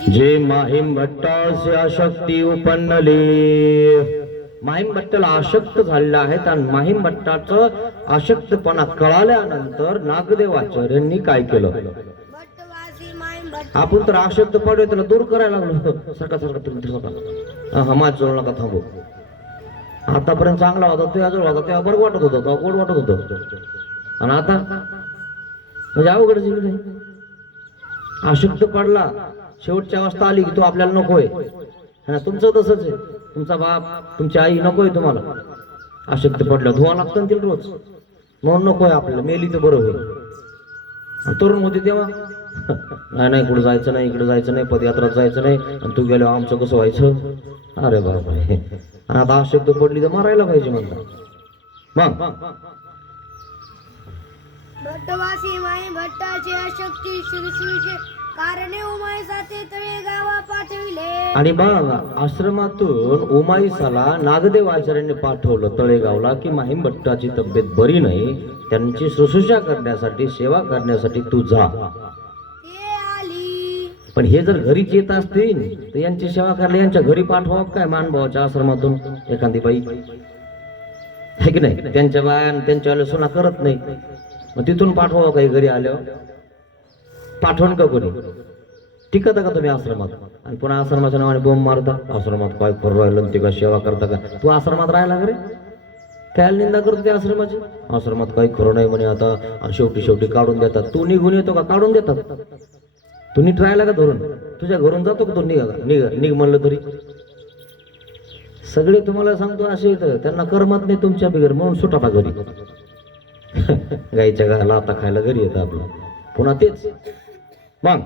झाली. जे माहीम भट्टाचे आशक्ती उपन्नली, माहीम भट्टाला आशक्त झालेला आहेत आणि माहीम भट्टाचं आशक्तपणा कळाल्यानंतर नागदेवाचार्यांनी काय केलं? भट्टवासी माईम भट्ट आपण तर आशक्त पडू त्याला दूर करायला लागलो. सरका सरका तुम्ही सरका, हा माझ जोड नका थांबू. आतापर्यंत चांगला होता, तो याजवळ होता तेव्हा बरं वाटत होतं, तेव्हा गोड वाटत होतं. आणि आता म्हणजे अवघड जिंकले. आशक्त पडला, शेवटच्या अवस्था आली की तो आपल्याला नकोय. हा, तुमचं तसंच आहे. तुमचा बाप तुमची आई नकोय तुम्हाला. आशक्त पडलं धुवा लागतं ना तिला रोज, म्हणून नकोय आपल्याला. मेली तर बरं होईल. आणि तरुण होते तेव्हा नाही नाही कुठं जायचं नाही, इकडे जायचं नाही, पदयात्रात जायचं नाही, आणि तू गेलो आमचं कसं व्हायचं. अरे बाबा, आणि आता आशक्त पडली तर मारायला पाहिजे म्हणतात. मग भट्टवासी माईम भट्टाचे अशक्ती शिरशिवीचे कारणे उमाईसाचे तळे गावा पाठविले. आणि बघ, आश्रमातून उमाईसाला नागदेव आचार्यांनी पाठवलं तळेगावला की माहीम भट्टाची तब्येत बरी नाही, त्यांची शुश्रूषा करण्यासाठी, सेवा करण्यासाठी तू जा. ते आली. पण हे जर घरीच येत असतील तर यांची सेवा करायला यांच्या घरी पाठवा काय? मानभावाच्या आश्रमातून एखादी बाई आहे की नाही? त्यांच्या बाया त्यांच्या सुना करत नाही, मग तिथून पाठवा काही घरी आल्यावर? पाठवण का कोणी? टिकत का तुम्ही आश्रमात? आणि पुन्हा आश्रमाच्या नावाने बोंब मारता. आश्रमात काय करू राहिलं, ते का सेवा करता का? तू आश्रमात राहायला घरे काय निंदा करतो त्या आश्रमाची? आश्रमात काही खरं नाही म्हणे आता, आणि शेवटी काढून देतात. तू निघून येतो का काढून देतात? तू नीट राहायला का धरून? तुझ्या घरून जातो का तू? निघ म्हणलं तरी. सगळे तुम्हाला सांगतो असे येतं, त्यांना करमत नाही तुमच्या बिगर, म्हणून सुटाता घरी. गाईच्या घराला आता खायला घरी येतं आपलं. पुन्हा तेच. मग ते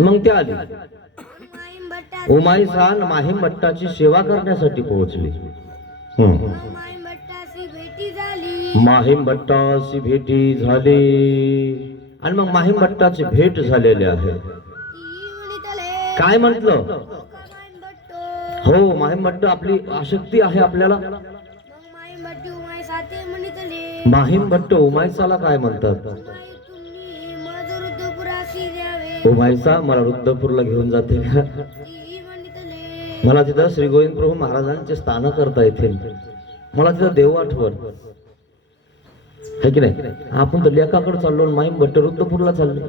आली. ते आली. माईम भट्टा उमाईसा माहीम भट्टाची सेवा करण्यासाठी पोहोचली. माईम भट्टाशी भेटी झाली. माहीम भट्टाची भेटी झाली. आणि मग माहीम भट्टाची भेट झालेली आहे. ती म्हणितले काय म्हटलं? माईम भट्ट. हो, माहीम भट्ट आपली आशक्ती आहे आपल्याला. मग माईम भट्ट उमाईसाते म्हणितले माहीम भट्ट उमाईसाला काय म्हणतात? माई तुम्ही माझं रुद्रपुराशी द्यावे. उमाईसा मला रुद्रपूरला घेऊन जाते का? ती म्हणितले मला तिथं श्री गोविंद प्रभू महाराजांचे स्थान करता येतील. मला तिथं देव आठवण है की नाही? आपण तर लेखाकडे चाललो, माहीम भट्ट रुद्रपूरला चाललो.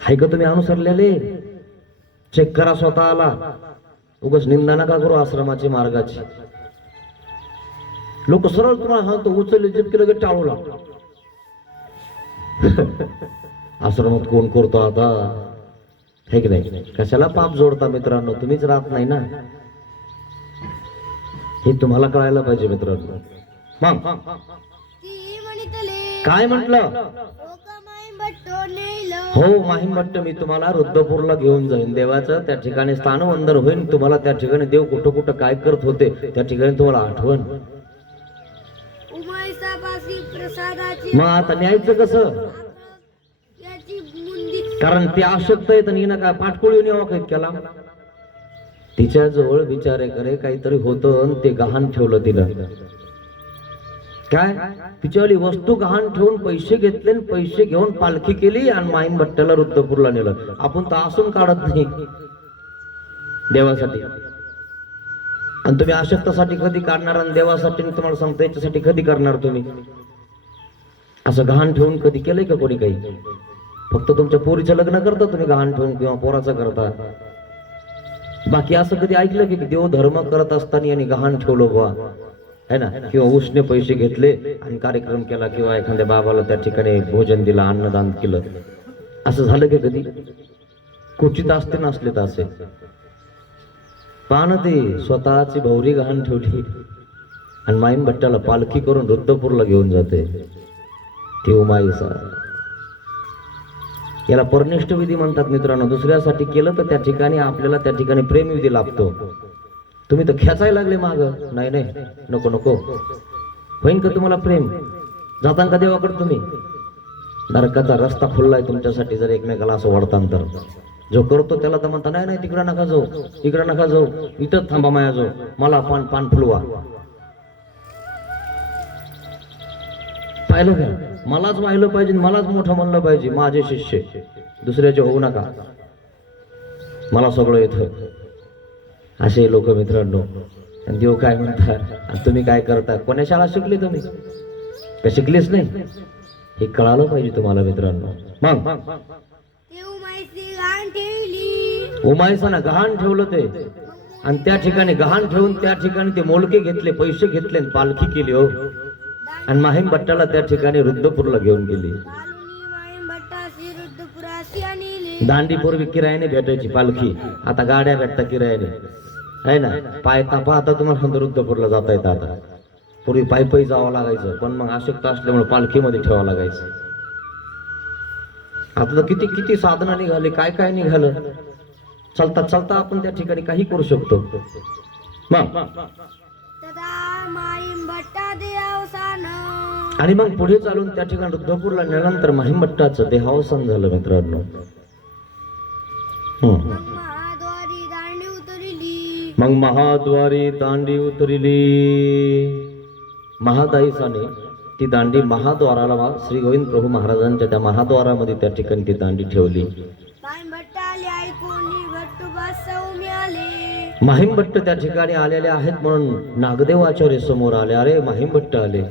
हाय का तुम्ही अनुसरलेले? चेक करा स्वतःला. उगाच निंदा नका करू आश्रमाची मार्गाची. लोक सरळ तुम्हाला सांगतो उचलले जितके लगेच टाळू लागतो. आश्रमात कोण करतो आता, हे की नाही? कशाला पाप जोडता मित्रांनो? तुम्हीच राहत नाही ना, हे तुम्हाला कळायला पाहिजे मित्रांनो. मग ती म्हणितले काय म्हटलं? हो का माईम भट्ट नेलं. हो माहीम भट्ट, मी तुम्हाला रुद्रपूरला घेऊन जाईन. देवाचं त्या ठिकाणी स्थानवंदन होईल. तुम्हाला त्या ठिकाणी देव कुठं कुठं काय करत होते त्या ठिकाणी तुम्हाला आठवण. उमाईसापाशी प्रसादाची मग आता न्यायचं कसं? याची मुंदी. कारण ते आशक्त आहेत आणि हिनं काय पाठकुळ येऊन यावं काही केला? तिच्या जवळ विचारे करे काहीतरी होतं आणि ते गहाण ठेवलं तिनं. काय? तिच्यावाली वस्तू गहाण ठेवून पैसे घेतले आणि पैसे घेऊन पालखी केली आणि माईम भट्टाला रुद्रपूरला नेलं. आपण तर असून काढत नाही देवासाठी. आणि तुम्ही आशक्तासाठी कधी काढणार आणि देवासाठी तुम्हाला सांगतो याच्यासाठी कधी करणार तुम्ही? असं गहाण ठेवून कधी केलंय का कोणी काही? फक्त तुमच्या पोरीचं लग्न करता तुम्ही गहाण ठेवून किंवा पोराचं करता. बाकी असं कधी ऐकलं की देव धर्म करत असताना यांनी गहाण ठेवलं बा, है ना? किंवा उसने पैसे घेतले आणि कार्यक्रम केला किंवा एखाद्या बाबाला त्या ठिकाणी भोजन दिलं, अन्नदान केलं, असं झालं की कधी? क्वचित असते नसले तर असे. पाहणं ते स्वतःची भौरी गहाण ठेवली आणि माईम भट्टाला पालखी करून रुद्रपूरला घेऊन जाते ती उमाईसा. याला परनिष्ठ विधी म्हणतात मित्रांनो. दुसऱ्यासाठी केलं तर त्या ठिकाणी आपल्याला त्या ठिकाणी प्रेमविधी लाभतो. तुम्ही तर खेचायला लागले माग, नाही नाही नको नको. होईन का तुम्हाला प्रेम? जातान का देवाकडे तुम्ही? नरकाचा रस्ता खुल्लाय तुमच्यासाठी जर एकमेकाला असं वाढतान तर. जो करतो त्याला तर म्हणता नाही नाही तिकडे नका जाऊ, इकडे नका जाऊ, इथंच थांबा माया जाऊ, मला पान फुलवा. पाहिलं का? मलाच वाहिलं पाहिजे, मलाच मोठं म्हणलं पाहिजे, माझे शिष्य, दुसऱ्याचे होऊ नका, मला सगळं येतं, असे लोक मित्रांनो. आणि देव काय म्हणतात, आणि तुम्ही काय करता, कोण्या शाळा शिकले तुम्ही, का शिकलेच नाही, हे कळालं पाहिजे तुम्हाला मित्रांनो. मग ते उमाईची घाण ठेवली. उमायसानं गहाण ठेवलं ते, आणि त्या ठिकाणी गहाण ठेवून त्या ठिकाणी ते मोलके घेतले, पैसे घेतले आणि पालखी केली हो. आणि माहीम भट्टाला त्या ठिकाणी रुद्रपूरला घेऊन गेली. बालुनी माहीम भट्टासी रुद्रपुरासी आणली. दांडी पूर्वी किरायाने भेटायची पालखी, आता गाड्या भेटतात किरायाने, आहे ना. पायता पाहता तुम्हाला रुद्रपूरला जाता येतं. आता पूर्वी पायी पायी जावं लागायचं, पण मग अशक्त असल्यामुळे पालखीमध्ये ठेवावं लागायचं. आता तर किती किती साधनं निघाले, काय काय निघालं. चालता चालता आपण त्या ठिकाणी काही करू शकतो. मग तदा माहीम भट्टा देवसान. आणि मग पुढे चालून त्या ठिकाणी रुद्रपूरला नेल्यानंतर माहीम भट्टाचं देहावसान झालं मित्रांनो. मग महाद्वारी दांडी उतरली. मग महाद्वारी दांडी उतरली. महादाईसाने ती दांडी महाद्वाराला श्री गोविंद प्रभू महाराजांच्या त्या महाद्वारामध्ये त्या ठिकाणी ती दांडी ठेवली. माहीम भट्टा आले ऐकून भट्टुबास सौम्य आले. माहीम भट्ट त्या ठिकाणी आलेले आहेत म्हणून नागदेव आचार्य समोर आले. अरे माहीम भट्ट आले,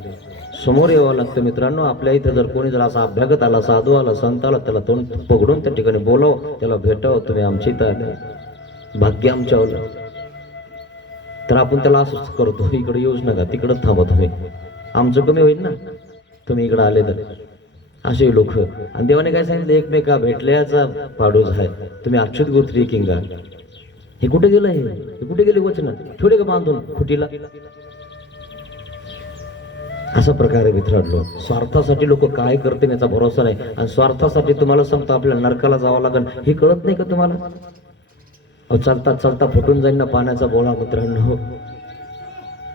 समोर यावं लागतं मित्रांनो. आपल्या इथं जर कोणी जर असा अभ्यागत आला, साधू आला, संत आला, त्याला तोंड पकडून त्या ठिकाणी बोलव, त्याला भेटावं, तुम्ही आमच्या इथं आले, भाग्य आमच्यावर. तर आपण त्याला असंच करतो, इकडे येऊच नका, तिकडं थांबा तुम्ही, आमचं कमी होईल ना तुम्ही इकडे आले तर. असे लोक. आणि देवाने काय सांगितलं, एकमेका भेटल्याचा पाडूच आहे, तुम्ही अच्युत गोत्री किंगा. हे कुठे गेलं, हे कुठे गेले वचन, ठेवले का बांधून खुटीला. असा प्रकारे मित्रांनो, स्वार्थासाठी लोक काय करते याचा भरोसा नाही. आणि स्वार्थासाठी तुम्हाला सांगतो आपल्याला नरकाला जावं लागेल, हे कळत नाही का तुम्हाला. चालता चालता फुटून जाईल ना पाण्याचा बोळा मित्रांनो.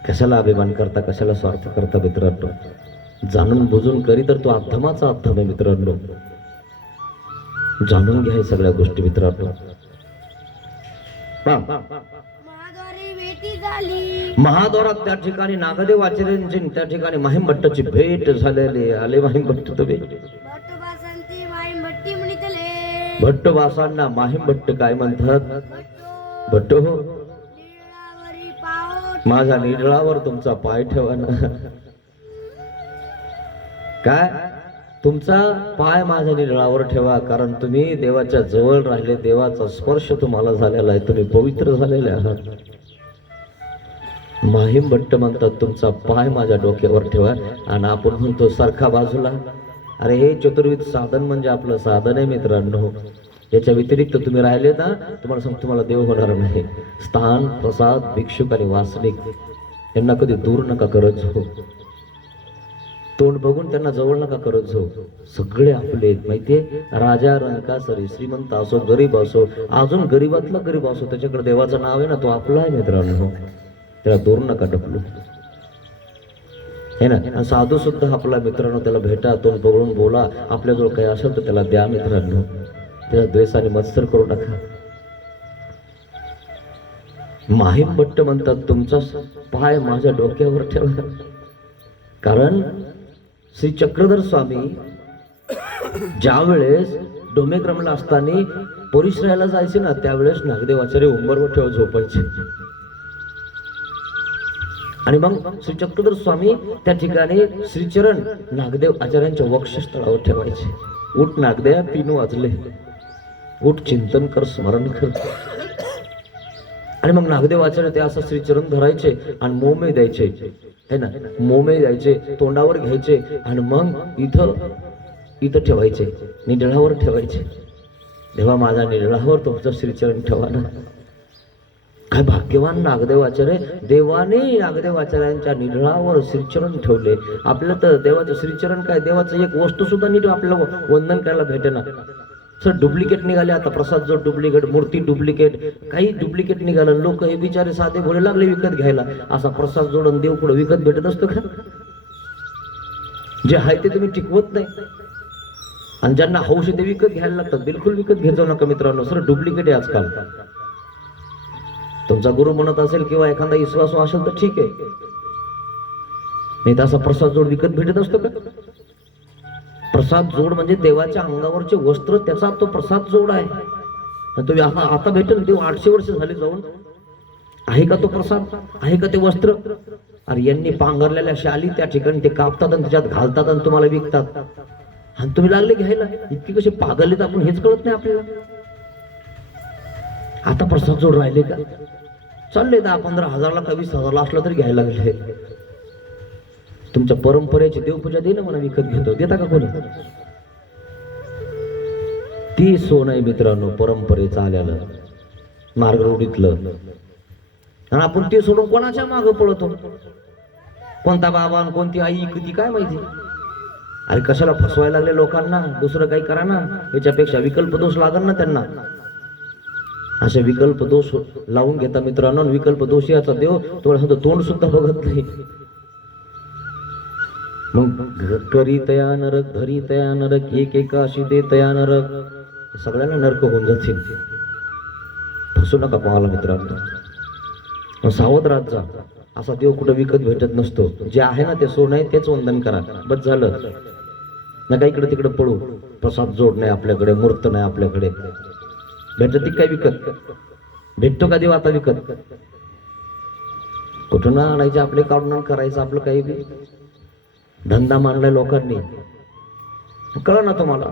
कशाला अभिमान करता, कशाला स्वार्थ करता मित्रांनो. जाणून बुजून करी तर तो अधमाचा अधम आहे मित्रांनो. जाणून घ्या सगळ्या गोष्टी मित्रांनो. महाद्वारी भेटी झाली. महाद्वारात त्या ठिकाणी नागदेव आचार्यांची त्या ठिकाणी माहीम भट्टाची भेट झालेली. आले माहीम भट्ट तुम्ही. भट्टुबासांती माहीम भट्टी म्हणितले. भट्टवासांना माहीम भट्ट काय म्हणतात. भट्टो भट्ट हो, लीळावरी पाओ. माझ्या निडळावर तुमचा पाय ठेवा ना. काय, तुमचा पाय माझ्या निडळावर ठेवा, कारण तुम्ही देवाच्या जवळ राहिले, देवाचा स्पर्श तुम्हाला झालेला आहे, तुम्ही पवित्र झालेले आहात. माहीम भट्ट म्हणतात तुमचा पाय माझ्या डोक्यावर ठेवा. आणि आपण म्हणतो सारखा बाजूला. अरे हे चतुर्विध साधन म्हणजे आपलं साधन आहे मित्रांनो. याच्या व्यतिरिक्त तुम्ही राहिले ना, तुम्हाला सांगतो तुम्हाला देव होणार नाही. स्थान, प्रसाद, भिक्षुक आणि वासनिक यांना कधी दूर नका करत जाऊ. तोंड बघून त्यांना जवळ नका करत जाऊ. सगळे आपले माहितीये, राजा रंकासरी, श्रीमंत असो, गरीब असो, अजून गरीबातला गरीब असो, त्याच्याकडे देवाचं नाव आहे ना, तो आपला आहे मित्रांनो. त्याला दूर नका ढकलू, हे ना. साधू सुद्धा आपला मित्रांनो, त्याला भेटा, तोंड बघून बोला, आपल्याजवळ काही असेल तर त्याला द्या मित्रांनो. त्याला द्वेषाने मत्सर करू नका. माहीम भट्ट म्हणतात तुमचा पाय माझ्या डोक्यावर ठेवा, कारण श्री चक्रधर स्वामी ज्या वेळेस डोमेग्रामला असताना परिश्रायला जायचे ना, त्यावेळेस नागदेव आचार्य उंबरवर ठेवा झोपायचे. आणि मग श्री चक्रधर स्वामी त्या ठिकाणी श्रीचरण नागदेव आचार्यांच्या वक्षस्थळावर ठेवायचे. उठ नागदेव, 3 वाजले, उठ चिंतन कर, स्मरण कर. आणि मग नागदेव आचार्य ते असं श्रीचरण धरायचे आणि मोमे द्यायचे, है ना, मोमे द्यायचे, तोंडावर घ्यायचे आणि मग इथं ठेवायचे, निडळावर ठेवायचे. देवा माझ्या निडळावर तुमचं श्रीचरण ठेवा ना. काय भाग्यवान नागदेव आचार्य, देवाने नागदेव आचार्यांच्या निडळावर श्रीचरण ठेवले. आपलं तर देवाचं श्रीचरण काय, देवाचं एक वस्तू सुद्धा नीट आपल्याला वंदन करायला भेटेना. सर डुप्लिकेट निघाले आता, प्रसाद जो डुप्लिकेट, मूर्ती डुप्लिकेट, काही डुप्लिकेट निघालं. लोक हे बिचारे साधे भोळे लागले विकत घ्यायला. असा प्रसाद जोडून देव पुढे विकत भेटत असतो का. जे आहे ते तुम्ही टिकवत नाही, आणि ज्यांना हौस ते विकत घ्यायला लागतात. बिलकुल विकत घेत जाऊ नका मित्रांनो, सर डुप्लिकेट आहे आजकाल. तुमचा गुरु म्हणत असेल किंवा एखादा विश्वासू असेल तर ठीक आहे, नाही तर असा प्रसाद जोड विकत भेटत असतो का. प्रसाद जोड म्हणजे देवाच्या अंगावरचे वस्त्र, त्याचा तो प्रसाद जोड आहे. आणि तो आता भेटेल. देव 800 वर्ष झाली जाऊन, आहे का तो प्रसाद, आहे का ते वस्त्र? अरे यांनी पांघरलेल्या शाली त्या ठिकाणी ते कापतात आणि त्याच्यात घालतात आणि तुम्हाला विकतात, आणि तुम्ही लागले घ्यायला. इतकी कशी पागलेत आपण, हेच कळत नाही आपल्याला. आता प्रसाद जोड राहिले का? चालले 10-15 हजारला का 20,000ला असलं तरी घ्यायला लागले. तुमच्या परंपरेची देवपूजा दे ना म्हणा, विकत घेतो. देता का कोणी? ती सोन आहे मित्रांनो, परंपरेचं आल्यानं, मार्गरूढीतलं. आणि आपण ते सोडून कोणाच्या मागं पळतो? कोणता बाबा आणि कोणती आई किती काय माहिती. अरे कशाला फसवायला लागले लोकांना? दुसरं काही करा ना, याच्यापेक्षा विकल्प दोष लागल ना त्यांना. असे विकल्प दोष लावून घेता मित्रांनो. विकल्प दोष याचा देव थोडं तोंड सुद्धा बघत नाही. मग करी तया नरक, धरी तया नरक, एका अशी दे तया नरक, सगळ्यांना नरक होऊन जातील. फसू नका पाहायला मित्रांनो, सावध राहत जा. असा देव कुठं विकत भेटत नसतो. जे आहे ना ते सोनं आहे, तेच वंदन करा, बस झालं. नका इकडे तिकडे पळू. प्रसाद जोड नाही आपल्याकडे, मूर्त नाही आपल्याकडे. भेटत काय विकत? भेटतो का देव आता विकत? कुठून आणायचे आपले, काढून करायचं आपलं काही बी. धंदा मांडलाय लोकांनी, कळ ना तुम्हाला.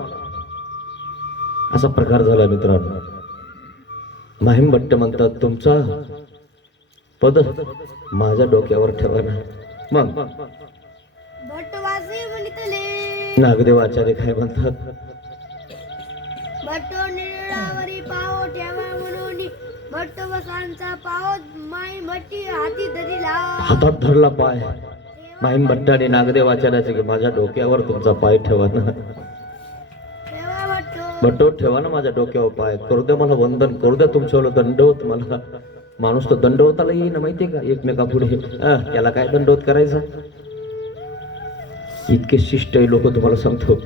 असा प्रकार झाला मित्रांनो. माहीम भट्ट म्हणतात, तुमचा पद माझ्या डोक्यावर ठेवा ना. मग भट्टवासी म्हणितले, नागदेव आचार्य काय म्हणतात? भट्टो निरावरी पाव ठेवा म्हणून भट्टवसांचा पाव माई भट्टी हाती धरिला. हातात धरला पाय. माहीम भट्ट आणि नागदेव आचार्याचे की माझ्या डोक्यावर तुमचा पाय ठेवा ना. ठेवा भट्टो, भट्टो ठेवा ना माझ्या डोक्यावर पाय. करू द्या मला वंदन, करू द्या तुमच्यावर दंडवत मला. माणूस तो दंडवताला येईन माहितीये का, एकमेका पुढे. त्याला काय दंडवत करायचा? इतके शिष्ट आहे लोक, तुम्हाला सांगतो.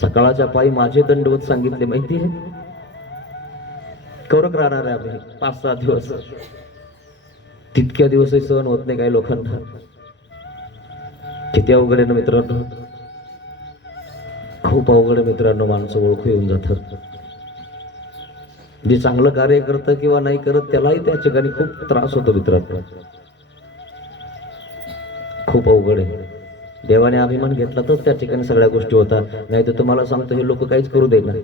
सकाळच्या पायी माझे दंडवत सांगितले माहितीये. कौरक राहणार आहे आम्ही 5-6 दिवस. तितक्या दिवसही सहन होत नाही काही लोकांना. किती अवघड आहे ना मित्रांनो, खूप अवघड आहे मित्रांनो. माणसं ओळखू येऊन जातात. जे चांगलं कार्य करतं किंवा नाही करत त्यालाही त्या ठिकाणी खूप त्रास होतो मित्रांनो. खूप अवघड आहे. देवाने अभिमान घेतला तर त्या ठिकाणी सगळ्या गोष्टी होतात. नाही तर तुम्हाला सांगतो हे लोक काहीच करू देत नाही.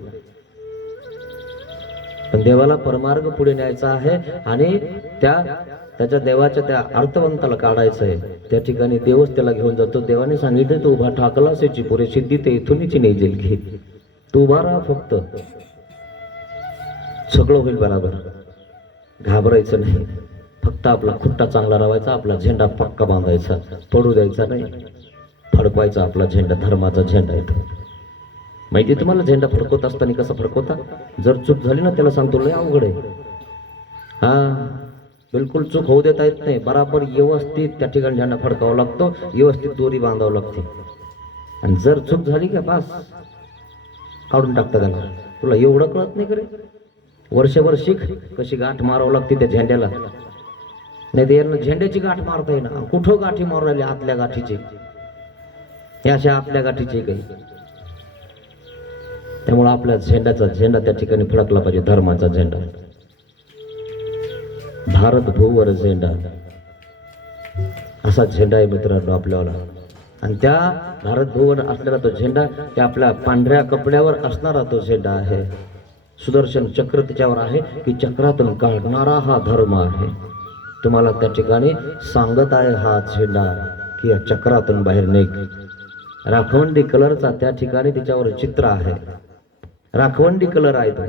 पण देवाला परमार्ग पुढे न्यायचा आहे आणि त्याच्या देवाच्या त्या अर्थवंताला काढायचं आहे. त्या ठिकाणी देवच त्याला घेऊन जातो. देवाने सांगितलं तू उभा ठाकला असायची पुरे सिद्धी ते इथूनच नाही जेल घे. तू उभा राहा फक्त, सगळं होईल बरोबर. घाबरायचं नाही. फक्त आपला खुट्टा चांगला रावायचा, आपला झेंडा पक्का बांधायचा, पडू द्यायचा नाही. फडकवायचा आपला झेंडा, धर्माचा झेंडा येतो. माहिती तुम्हाला झेंडा फडकवत असताना कसा फडकवता? जर चूक झाली ना त्याला सांगतो लय अवघड आहे. हा बिलकुल चूक होऊ देता येत नाही. बराबर व्यवस्थित त्या ठिकाणी झेंडा फडकावा लागतो, व्यवस्थित दोरी बांधावं लागते. आणि जर चूक झाली का बस काढून टाकता त्याला. तुला एवढं कळत नाही करे? वर्षभर शिक कशी गाठ मारावं लागते त्या झेंड्याला. नाही तर झेंड्याची गाठ मारता येईना. कुठं गाठी मारू राहिली? आतल्या गाठीची. हे अशा आतल्या गाठीची काही. त्यामुळे आपल्या झेंड्याचा झेंडा त्या ठिकाणी फडकला पाहिजे, धर्माचा झेंडा. भारत भूवर झेंडा असा झेंडा आहे मित्रांनो आपल्याला. आणि त्या भारत भूवर असलेला तो झेंडा त्या आपल्या पांढऱ्या कपड्यावर असणारा तो झेंडा आहे. सुदर्शन चक्र त्याच्यावर आहे की चक्रातून काढणारा हा धर्म आहे. तुम्हाला त्या ठिकाणी सांगत आहे हा झेंडा की या चक्रातून बाहेर निघ. राखवंडी कलरचा त्या ठिकाणी त्याच्यावर चित्र आहे. राखवंडी कलर आहे तो.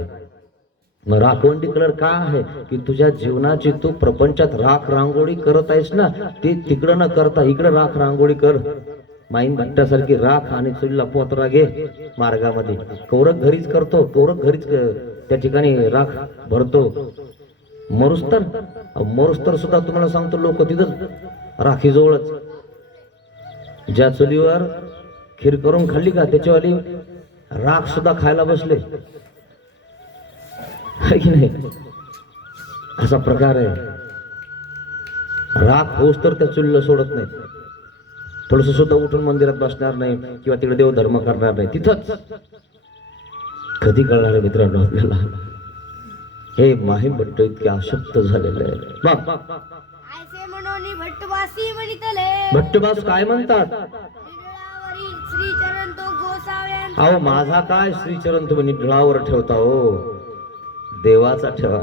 मग राखवंडी कलर का आहे की तुझ्या जीवनाची तू प्रपंचात राख रांगोळी करत आहेस ना, ते तिकडं न करता इकडं राख रांगोळी कर. माईन भट्टासारखी राख आणि चुलीला पोतरा घे मार्गामध्ये. कौरक घरीच करतो, कौरक घरीच त्या ठिकाणी राख भरतो. मरुस्तर सुद्धा तुम्हाला सांगतो लोक तिथं राखी जवळच. ज्या चुलीवर खीर करून खाल्ली का त्याच्यावाली राख सुद्धा खायला बसले की नाही. असा प्रकार आहे. राख होस तर त्या चुलीला सोडत नाही. थोडस सुद्धा उठून मंदिरात बसणार नाही किंवा तिकडे देवधर्म करणार नाही. तिथंच कधी कळणार आहे मित्रांनो आपल्याला हे माहीम भट्ट इतके आसक्त झालेले आहे. मग आयसे म्हणून भट्टवासी म्हणितले भट्टबास काय म्हणतात? निडळावरी श्रीचरण तो गोसाव्यांचा अहो माझा काय श्रीचरण तुम्ही निढळावर ठेवता हो, देवाचा ठेवा.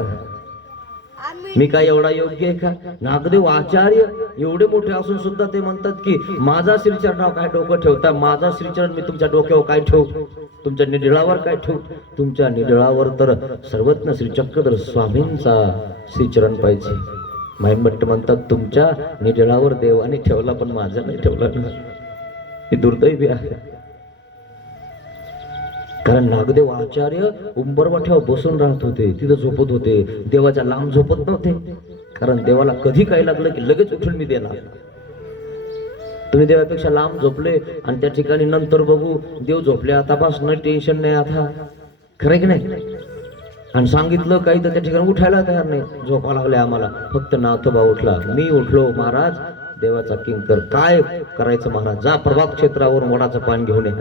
आम्ही मी काय एवढा योग्य आहे का? नागदेव आचार्य एवढे मोठे असून सुद्धा ते म्हणतात की माझा श्रीचरणावर काय डोकं ठेवता, माझा श्रीचरण मी तुमच्या डोक्यावर काय ठेवू, तुमच्या निढळावर काय ठेवू? तुमच्या निढळावर तर सर्वज्ञ श्री चक्रधर स्वामींचा श्रीचरण पाहिजे. माहीमभट्ट म्हणतात तुमच्या निढळावर देवाने ठेवला पण माझं नाही ठेवलं ना. ही दुर्दैवी आहे. कारण नागदेव आचार्य उंबरवाठ्यावर बसून राहत होते, तिथं झोपत होते, देवाच्या लांब झोपत नव्हते. कारण देवाला कधी काही लागलं की लगेच उठून मी देणार. तुम्ही देवापेक्षा लांब झोपले आणि त्या ठिकाणी नंतर बघू देव झोपले आता पासून टेन्शन नाही आता, खरं की नाही? आणि सांगितलं काही तर त्या ठिकाणी उठायला तयार नाही. झोपा लागले आम्हाला. फक्त नाथोबा उठला, मी उठलो, महाराज देवाचा किंकर काय करायचं महाराज, जा प्रभात क्षेत्रावर वडाचं पान घेऊन या.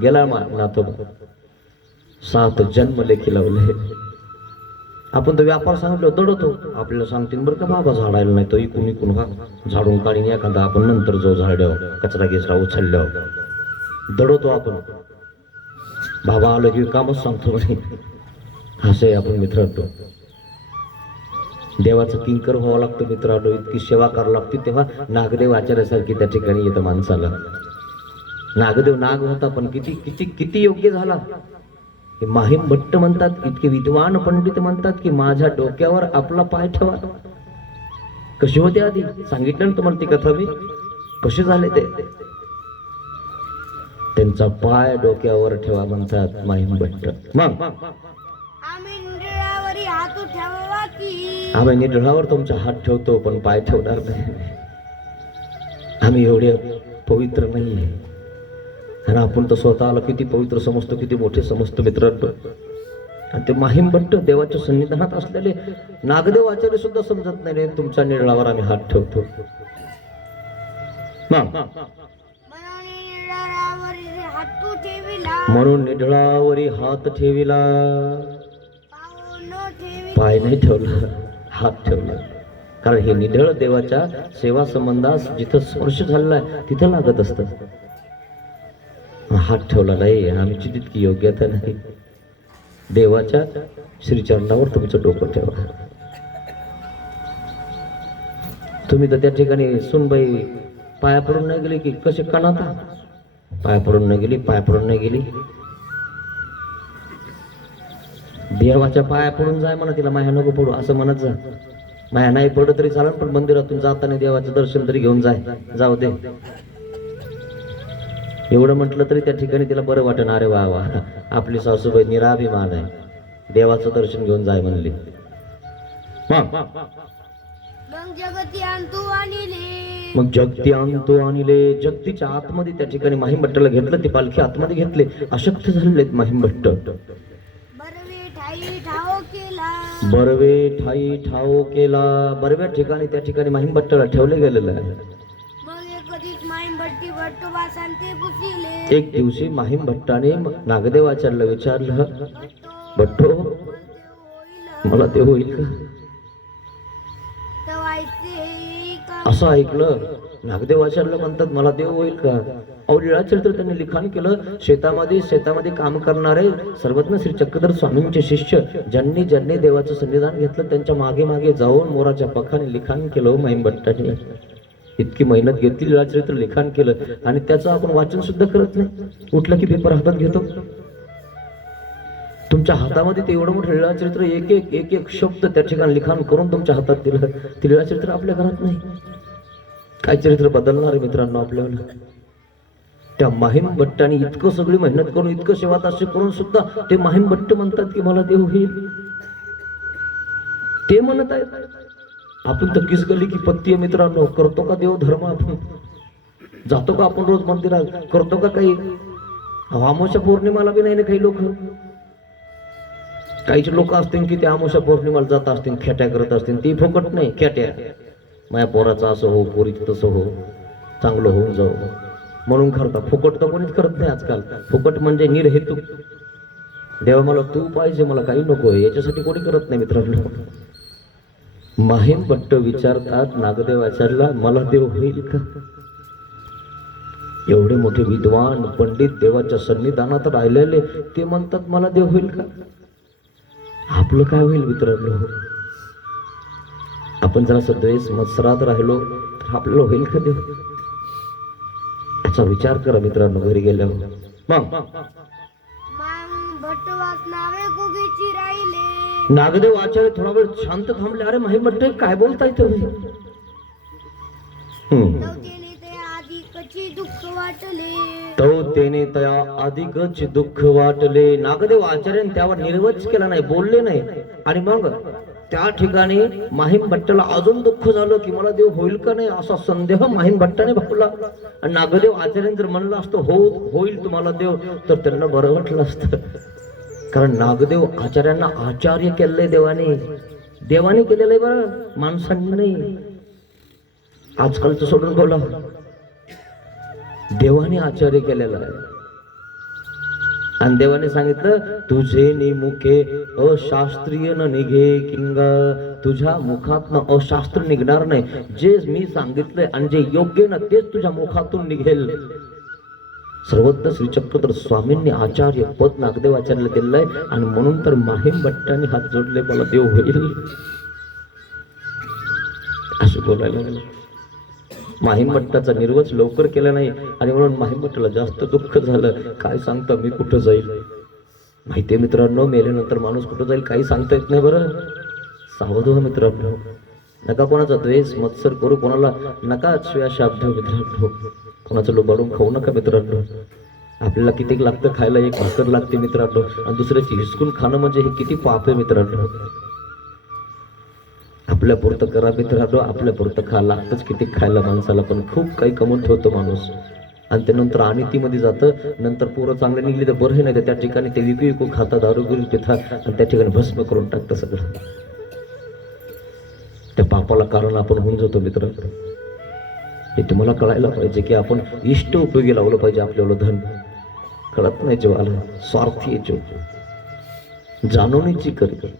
गेला नाथोबा. 7 जन्म लेखी लावले. आपण तो व्यापार सांगितलं दडतो, आपल्याला सांगतील बरं का बाबा झाडायला नाही तो इकून इकून का झाडून काढीन एखादा आपण नंतर जो झाड्यावर कचरा घेचरा उचलल्यावर दडवतो आपण. बाबा आलं की कामच सांगतो म्हणे. असं आहे आपण मित्रांनो. देवाचं किंकर व्हावं लागतं मित्रांनो, इतकी सेवा करावं लागते. तेव्हा नागदेव आचार्यासारखी त्या ठिकाणी येतं माणसाला. नागदेव नाग होता पण किती किती किती योग्य झाला. हे माहीम भट्ट म्हणतात, इतके विद्वान पंडित म्हणतात की माझ्या डोक्यावर आपला पाय ठेवा. कसे होते आधी सांगितलं ना तुम्हाला ती कथा मी, कसे झाले ते. त्यांचा पाय डोक्यावर ठेवा म्हणतात माहीम भट्ट. मग आम्ही निडळावरी हात ठेवावा की आम्ही निढळावर तुमचा हात ठेवतो पण पाय ठेवणार नाही. आम्ही एवढे पवित्र नाहीये. आणि आपण तर स्वतःला किती पवित्र समजतो, किती मोठे समजतो मित्रांनो. आणि ते माहीम भट्ट देवाच्या सन्निधानात असलेले नागदेव आचार्य सुद्धा समजत नाही रे तुमच्या निडळावर आम्ही हात ठेवतो. म्हणून निढळावरी हात ठेविला, पाय नाही ठेवला, हात ठेवला. कारण हे निढळ देवाच्या सेवा संबंधास जिथं स्पर्श झालेला आहे तिथं लागत असतं. हात ठेवला नाही, आमची तितकी योग्यता नाही. देवाच्या श्रीचरणावर तुमचं डोकं ठेवा. तुम्ही तर त्या ठिकाणी सुनबाई पाया पडून नाही गेली की कसे कणाता, पाया पडून नाही गेली, पाया पडून नाही गेली. देवाच्या पाया पडून जाय म्हणा, तिला माया नको पडू असं म्हणत जा. माया नाही पडत तरी चालेल पण मंदिरातून जाताना देवाचं दर्शन तरी घेऊन जाय, जाऊ दे. एवढं म्हटलं तरी त्या ठिकाणी तिला बरं वाटण. अरे वा वा, आपली सासूबाई निराभिमान आहे, देवाचं दर्शन घेऊन जाय म्हणली. मग जगती आणतो आणिले, मग जगती आणतो आणले. जगतीच्या आतमध्ये त्या ठिकाणी माहीम भट्टाला घेतलं, ती पालखी आतमध्ये घेतले. अशक्त झालेत माहीम भट्ट. बरवे ठाई ठाव केला, बरवे ठाई ठाव केला. बरव्या ठिकाणी त्या ठिकाणी माहीम भट्टाला ठेवले गेलेलं आहे. मग एकदिस माईम भट्टी भट्टोबासांते पुसिले. एक दिवशी माहीम भट्टाने नागदेव आचार्याला विचारलं, भट्टो मला ते होईल का? असं ऐकलं नागदेव आचार्य म्हणतात मला देव होईल का? अहो लीळाचरित्र त्यांनी लिखाण केलं. शेतामध्ये काम करणारे सर्वज्ञ श्री चक्रधर स्वामींचे शिष्य ज्यांनी ज्यांनी देवाचं सन्निधान घेतलं त्यांच्या मागे मागे जाऊन मोराच्या पखाने लिखाण केलं माहीम भट्टाने. इतकी मेहनत घेतली, लीळाचरित्र लिखाण केलं आणि त्याचं आपण वाचन सुद्धा करत नाही. उठलं की पेपर हातात घेतो. तुमच्या हातामध्ये ते एवढं मोठं लीळाचरित्र एक एक शब्द त्या ठिकाणी लिखाण करून तुमच्या हातात दिलं. ते लीळाचरित्र आपल्या घरात नाही. काय चरित्र बदलणार आहे मित्रांनो आपल्याला? त्या माहीम भट्टाने इतकं सगळी मेहनत करून, इतकं सेवादास्य करून सुद्धा ते माहीम भट्ट म्हणतात की मला देव होईल. ते म्हणत आहेत. आपण तर किस गली की पत्ती आहे मित्रांनो. करतो का देव धर्म? आपण जातो का आपण रोज मंदिरात? करतो का काही? अमावस्या पौर्णिमाला बी नाही ना काही लोक. काहीचे लोक असतील की ते अमावस्या पौर्णिमाला जात असतील, खेट्या करत असतील. ती फुकट नाही, खेट्या. माझ्या पोराचं असं हो, पोरीचं तसं हो, चांगलं होऊन जाऊ. म्हणून करता. फुकट तर कोणीच करत नाही आजकाल. फुकट म्हणजे निर्हेतुक. देवा मला तू पाहिजे, मला काही नको आहे, याच्यासाठी कोणी करत नाही मित्रांनो. माहीम भट्ट विचारतात नागदेवाचार्यला, मला देव होईल का? एवढे मोठे विद्वान पंडित देवाच्या सन्निधानात राहिलेले ते म्हणतात मला देव होईल का? आपलं काय होईल मित्रांनो? आपण जरा द्वेष मत्सरात राहिलो तर आपल्याला होईल का देव? याचा विचार करा मित्रांनो घरी गेल्यावर. मग भट्टवास नावे गुगीची राहिले. नागदेव आचार्य थोडा वेळ शांत थांबले. अरे माहीम भट्ट काय बोलताय तुम्ही? तेने तया अधिकच दुःख वाटले. नागदेव आचार्याने त्यावर निर्वच केला नाही, बोलले नाही. आणि मग त्या ठिकाणी माहीम भट्टाला अजून दुःख झालं की मला देव होईल का नाही असा संदेह माहीम भट्टाने भावला. आणि नागदेव आचार्याने जर म्हणलं असतं होईल तुम्हाला देव तर त्यांना बरं वाटलं असतं. कारण नागदेव आचार्यांना आचार्य केलंय देवाने केलेलं आहे बरं, माणसांनी नाही. आजकालचं सोडून बोला, देवाने आचार्य केलेला आहे. आणि देवाने सांगितलं तुझे निमुखे अशास्त्रीय न निघे किंगा. तुझ्या मुखातनं अशास्त्र निघणार नाही. जे मी सांगितलंय आणि जे योग्य ना तेच तुझ्या मुखातून निघेल. सर्वज्ञ श्री चक्रधर स्वामींनी आचार्य पद नागदेव आचार्याला दिलंय. आणि म्हणून तर माहीम भट्टाने हात जोडले मला देव होईल असं बोलायला लागलं. माहीम भट्टाचा निर्वच लवकर केला नाही आणि म्हणून माहीम भट्टाला जास्त दुःख झालं. काय सांगता मी कुठं जाईल? माहितीये मित्रांनो, मेल्यानंतर माणूस कुठं जाईल काही सांगता येत नाही बरं. सावध व्हा मित्रांनो, नका कोणाचा द्वेष मत्सर करू, कोणाला नका शिव्या शाप देऊ मित्रांनो, कोणाचं लुबाडून खाऊ नका मित्रांनो. आपल्याला किती लागतं खायला? एक भाकर लागते मित्रांनो, आणि दुसऱ्याची हिसकून खाणं म्हणजे हे किती पाप आहे मित्रांनो. आपल्या पुरतं करा मित्रांनो, आपल्या पुरतं खा. लागतंच किती खायला माणसाला, पण खूप काही कमवून ठेवतो माणूस आणि त्यानंतर अनितीमध्ये जातं. नंतर पोरं चांगले निघली तर बरं, नाही तर त्या ठिकाणी ते विकू खातात, दारू गिरू पितात आणि त्या ठिकाणी भस्म करून टाकतं सगळं. त्या पापाला कारण आपण होऊन जातो मित्रांनो. हे तुम्हाला कळायला पाहिजे की आपण इष्ट उपयोगी लावलं पाहिजे आपल्याला धन. कळत नाही जीवाला, स्वार्थी आहे जीव, जाणूनीची करी.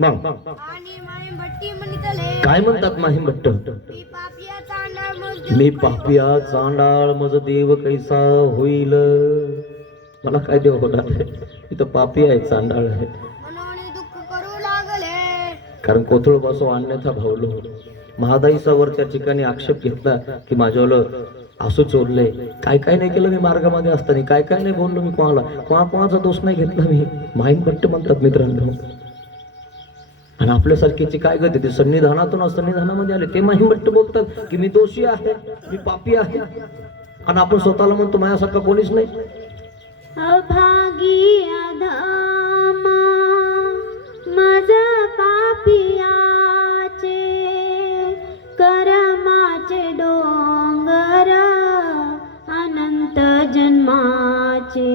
मग काय म्हणतात माहीम भट्ट? मी पापिया चांडाळ मज देव कैसा होईल. मला काय देव होणार आहे? मी तर पापी आहे, चांडाळ आहे. कारण कोथळ बसो अन्यथा भावलो. महादाईसावर त्या ठिकाणी आक्षेप घेतला की माझ्यावर असं चोरले. काय काय नाही केलं मी मार्गामध्ये असताना, काय काय नाही बोललो मी कोणाचा दोष नाही घेतला मी. माहीम भट्ट म्हणतात मित्रांनो. आणि आपल्यासारखीची काय गती, ते सन्निधानामध्ये आले ते माहीम भट्ट बोलतात की मी दोषी आहे, मी पापी आहे. आणि आपण स्वतःला म्हणतो माझ्यासारखा कोणीच नाही. अभागी अधमा माझा पापियाचे कर्माचे डोंगर अनंत जन्माचे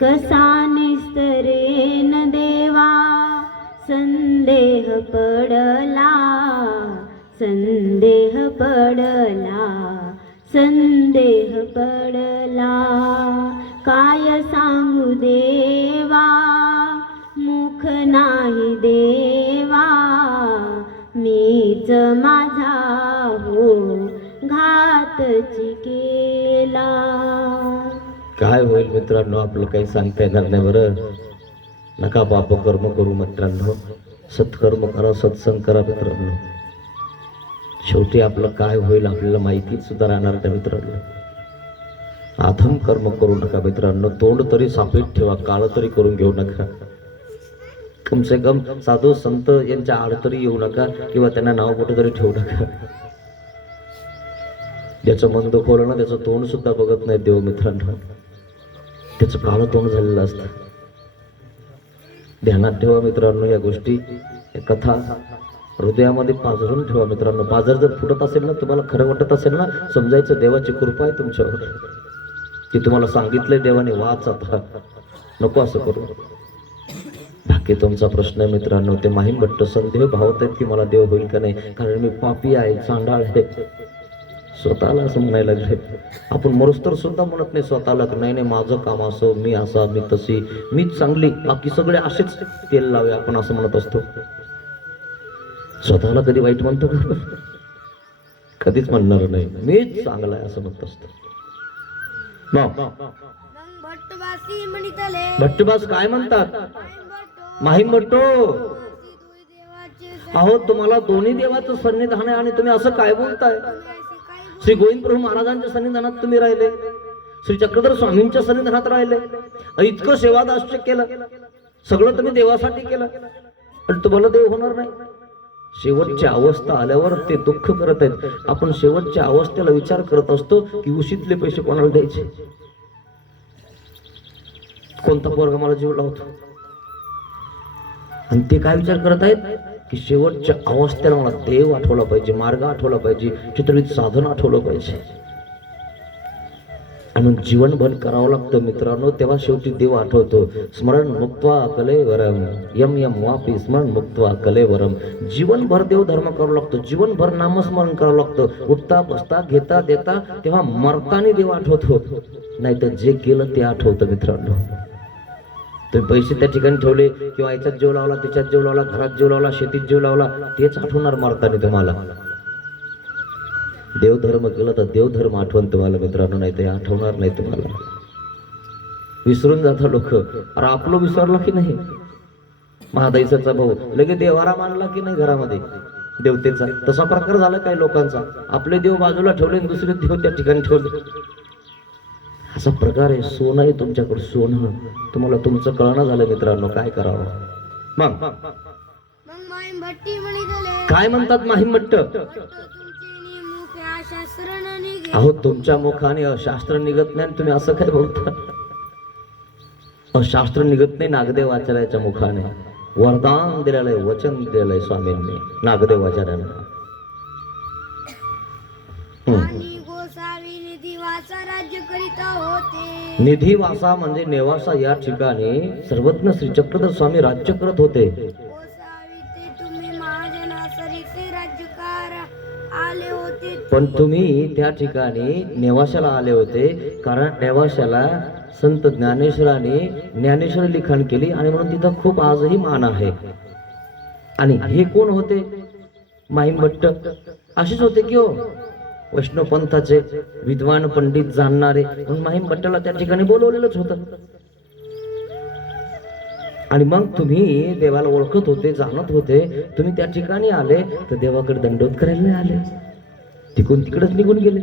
कसा निस्तरेन देवा संदेह पडला काय सांगू देवा मुख नाही देवा मीच माझा हो घातची केला. काय होईल मित्रांनो आपलं काही सांगता येणार नाही बरं. नका पाप कर्म करू मित्रांनो, सत्कर्म करा, सत्संग करा मित्रांनो. शेवटी आपलं काय होईल आपल्याला माहितीच सुद्धा राहणार नाही मित्रांनो. अधम कर्म करू नका मित्रांनो. तोंड तरी साफीत ठेवा, काळ तरी करून घेऊ नका. कम से कम साधू संत यांच्या आड तरी येऊ नका किंवा त्यांना नाव कुठे तरी ठेवू नका. ज्याचं मन दुखवलं ना त्याचं तोंड सुद्धा बघत नाही देव मित्रांनो. त्याचं काळं तोंड झालेलं असतं. ध्यानात ठेवा मित्रांनो या गोष्टी, कथा हृदयामध्ये पाजरून ठेवा मित्रांनो. पाजर जर फुटत असेल ना, तुम्हाला खरं वाटत असेल ना, समजायचं देवाची कृपा आहे तुमच्यावर की तुम्हाला सांगितलंय देवाने वाच आता, नको असं करू. बाकी तुमचा प्रश्न आहे मित्रांनो. ते माहीम भट्ट संदेह भावत आहेत की मला देव होईल का नाही, कारण मी पापी आहे, चांडाळ आहे. स्वतःला असं म्हणायला लागले. आपण मरुस्तर सुद्धा म्हणत नाही स्वतःला की नाही नाही माझं काम असं, मी असा, मी तशी, मीच चांगली, बाकी सगळे असेच तेल लावे, आपण असं म्हणत असतो. स्वतःला कधी वाईट म्हणतो का? कधीच म्हणणार नाही, मीच चांगला आहे असं म्हणत असतो. मग भट्टबासी म्हणितले भट्टबास काय म्हणतात? भट्टो माहीम भट्टो, असी दुई देवाचे अहो तुम्हाला दोन्ही देवाचं सन्निधान आहे आणि तुम्ही असं काय बोलताय? असे काही श्री गोविंद प्रभू महाराजांच्या सन्निधानात तुम्ही राहिले, श्री चक्रधर स्वामींच्या सन्निधानात राहिले, इतकं सेवादास्य केलं, सगळं तुम्ही देवासाठी केलं आणि तुम्हाला देव होणार नाही. शेवटची अवस्था आल्यावर ते दुःख करत आहेत. आपण शेवटच्या अवस्थेला विचार करत असतो की उशीतले पैसे कोणाला द्यायचे, कोणता पोरगा मला जीव लावतो, आणि ते काय विचार करत आहेत की शेवटच्या अवस्थेला मला देव आठवला पाहिजे, मार्ग आठवला पाहिजे, चित्रविध साधन आठवलं पाहिजे. आणि मग जीवनभर करावं लागतं मित्रांनो, तेव्हा शेवटी देव आठवतो. स्मरण मुक्त्वा कलेवरम यम यम वापी स्मरण मुक्त्वा कलेवरम. जीवनभर देव धर्म करावं लागतो, जीवनभर नामस्मरण करावं लागतं. उठता बसता घेता देता, तेव्हा मरताना देव आठवतो, नाही तर जे केलं ते आठवतं मित्रांनो. तुम्ही पैसे त्या ठिकाणी ठेवले किंवा याच्यात जीव लावला, त्याच्यात जीव लावला, घरात जीव लावला, शेतीत जीव लावला, तेच आठवणार मरताना तुम्हाला. देवधर्म केलं तर देवधर्म आठवण तुम्हाला मित्रांनो, नाही ते आठवणार नाही तुम्हाला. विसरून जाता लोक. अरे आपलं विसरला की नाही? महादाईचा भाऊ लगेच देवारा मानला की नाही घरामध्ये देवतेचा? तसा प्रकार झाला काही लोकांचा. आपले देव बाजूला ठेवले आणि दुसरे देव त्या ठिकाणी ठेवले. असा प्रकार आहे. सोनं आहे तुमच्याकडे, सोनं. तुम्हाला तुमचं कळणं झालं मित्रांनो, काय करावं. मग माहीम भट्टी म्हणितले काय म्हणतात माहीम भट्ट? भट्टो तुमचे मुख या शास्त्रन निघे अहो तुमच्या मुखाने शास्त्र निघत नाही आणि तुम्ही असं काय बोलता? शास्त्र निघत नाही नागदेव आचार्याच्या मुखाने. वरदान दिलेलं आहे, वचन दिलेलं आहे स्वामींनी नागदेव आचार्यांना. आणि गोसावी निधी वाचा राज्य करीत होते. निधी वासा म्हणजे नेवासा या ठिकाणी सर्वज्ञ श्री चक्रधर स्वामी राज्य करत होते. गोसावी ते तुम्ही महाजनासरीचे राज्यकार आले होते. पण तुम्ही त्या ठिकाणी नेवाशाला आले होते, कारण नेवाशाला संत ज्ञानेश्वराने ज्ञानेश्वरी लिखाण केली आणि म्हणून तिथं खूप आजही मान आहे. आणि हे कोण होते? माहीम भट्ट. असेच होते की हो, वैष्णव पंथाचे विद्वान पंडित जाणणारे. म्हणून माहीम भट्टाला त्या ठिकाणी बोलवलेलंच होतं. आणि मग तुम्ही देवाला ओळखत होते, जाणत होते, तुम्ही त्या ठिकाणी आले तर देवाकडे दंडोत करायला नाही आले, तिकडून तिकडेच निघून गेले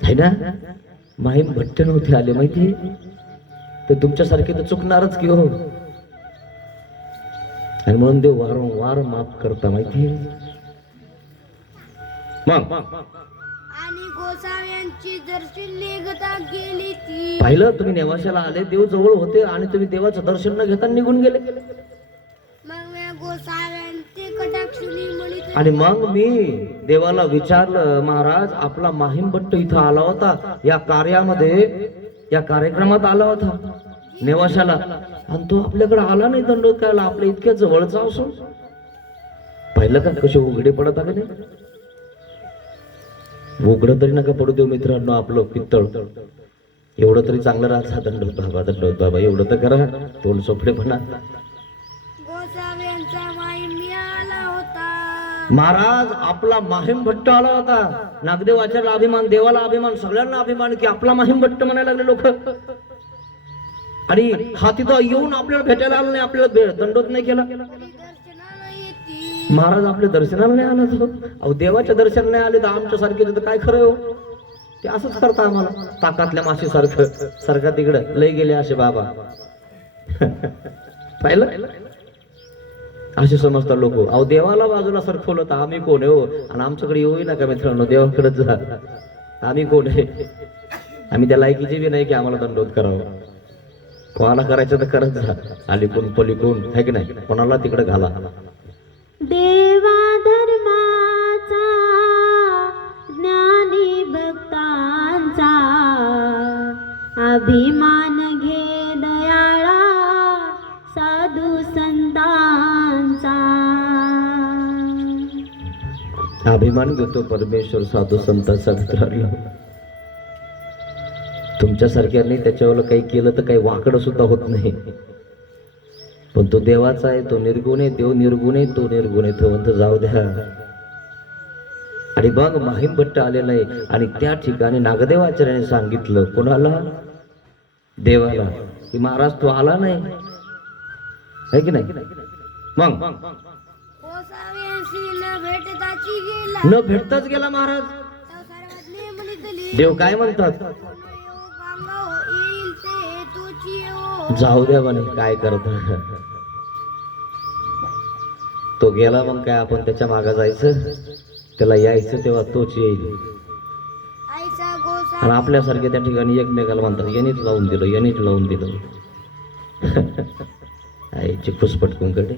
है ना. माहीम भट्ट नव्हते आले माहिती, तर तुमच्यासारखे तर चुकणारच की हो. आणि म्हणून देव वारंवार माफ करता माहिती. मग आणि गोसाव्यांची दर्शन निघता गेली ती. पाहिलं, तुम्ही नेवाशाला आले, देव जवळ होते आणि तुम्ही देवाचं दर्शन न घेता निघून गेले. मग या गोसाव्यांचे कटाक्षुनी म्हणित आणि मग मी देवाला विचारलं, महाराज आपला माहीम भट्ट इथं आला होता, या कार्यामध्ये, या कार्यक्रमात आला होता नेवाशाला, आणि तो आपल्याकडे आला नाही दंडोत करायला, आपल्या इतक्या जवळचा असून. पाहिलं का कसे उघडे पडत आले नाही? उघडं तरी नका पडू देऊ मित्रांनो आपलं पित्तळ. एवढं तरी चांगलं राहता, दंडोत बाबा, दंडोत बाबा एवढं तर करा, तोंड सोपडेपणा. गोसाव्यांचा माहीम मिळाला होता. महाराज आपला माहीम भट्ट आला होता. नागदेव आचार्याला अभिमान, देवाला अभिमान, सगळ्यांना अभिमान की आपला माहीम भट्ट म्हणायला लागले लोक. आणि हा तिथं येऊन आपल्याला भेटायला आला नाही, आपल्याला दंडोत नाही केला. दर्शनाला येती. महाराज आपल्या दर्शनाला नाही आला तो. अहो देवाच्या दर्शन नाही आले तर आमच्या सारखे तर काय खरं हो. ते असंच करता आम्हाला, ताकातल्या माशी सारखं सारखा तिकडं लय गेले असे बाबा. पाहिलं, असे समजतात लोक. अहो देवाला बाजूला सरकवलं तर आम्ही कोण आहे हो, आणि आमच्याकडे येऊ नका मित्रांनो, देवाकडे जा. आम्ही कोण आहे? आम्ही त्या लायकीचे बी नाही की आम्हाला दंडोत करावं. कोणाला करायचं तर करत जा, अलीकून पलीकून है की नाही, कोणाला तिकडे घाला. देवा धर्माचा ज्ञानी भक्तांचा अभिमान घे दयाळा साधू संतांचा. अभिमान घेतो परमेश्वर साधू संतांचा मित्रांनो. तुमच्यासारख्यांनी त्याच्यावर काही केलं तर काही वाकडं सुद्धा होत नाही. पण तो देवाचा आहे, तो निर्गुण आहे, देव निर्गुण आहे, तो निर्गुण आहे. तो म्हणतो जाऊ द्या. आणि मग माहीम भट्ट आलेला आहे आणि त्या ठिकाणी नागदेवाचार्याने सांगितलं कोणाला? देवाला, की महाराज तो आला नाही, है की नाही? मग कोसाव्यांशी न भेटताची गेला, न भेटताच गेला महाराज. तो सर्वात नेमलीतली. देव काय म्हणतात? कांगाव येईल ते तुझी ओ. जाऊ द्या म्हणे, काय करता. तो गेला, मग काय आपण त्याच्या मागे जायचं? त्याला यायचं तेव्हा तोच येईल. आईचा गोसा आणि आपल्यासारखे त्या ठिकाणी एकमेकाला म्हणतात यांनीच लावून दिलं, यांनीच लावून दिलं. आईची फुसपटकून कडे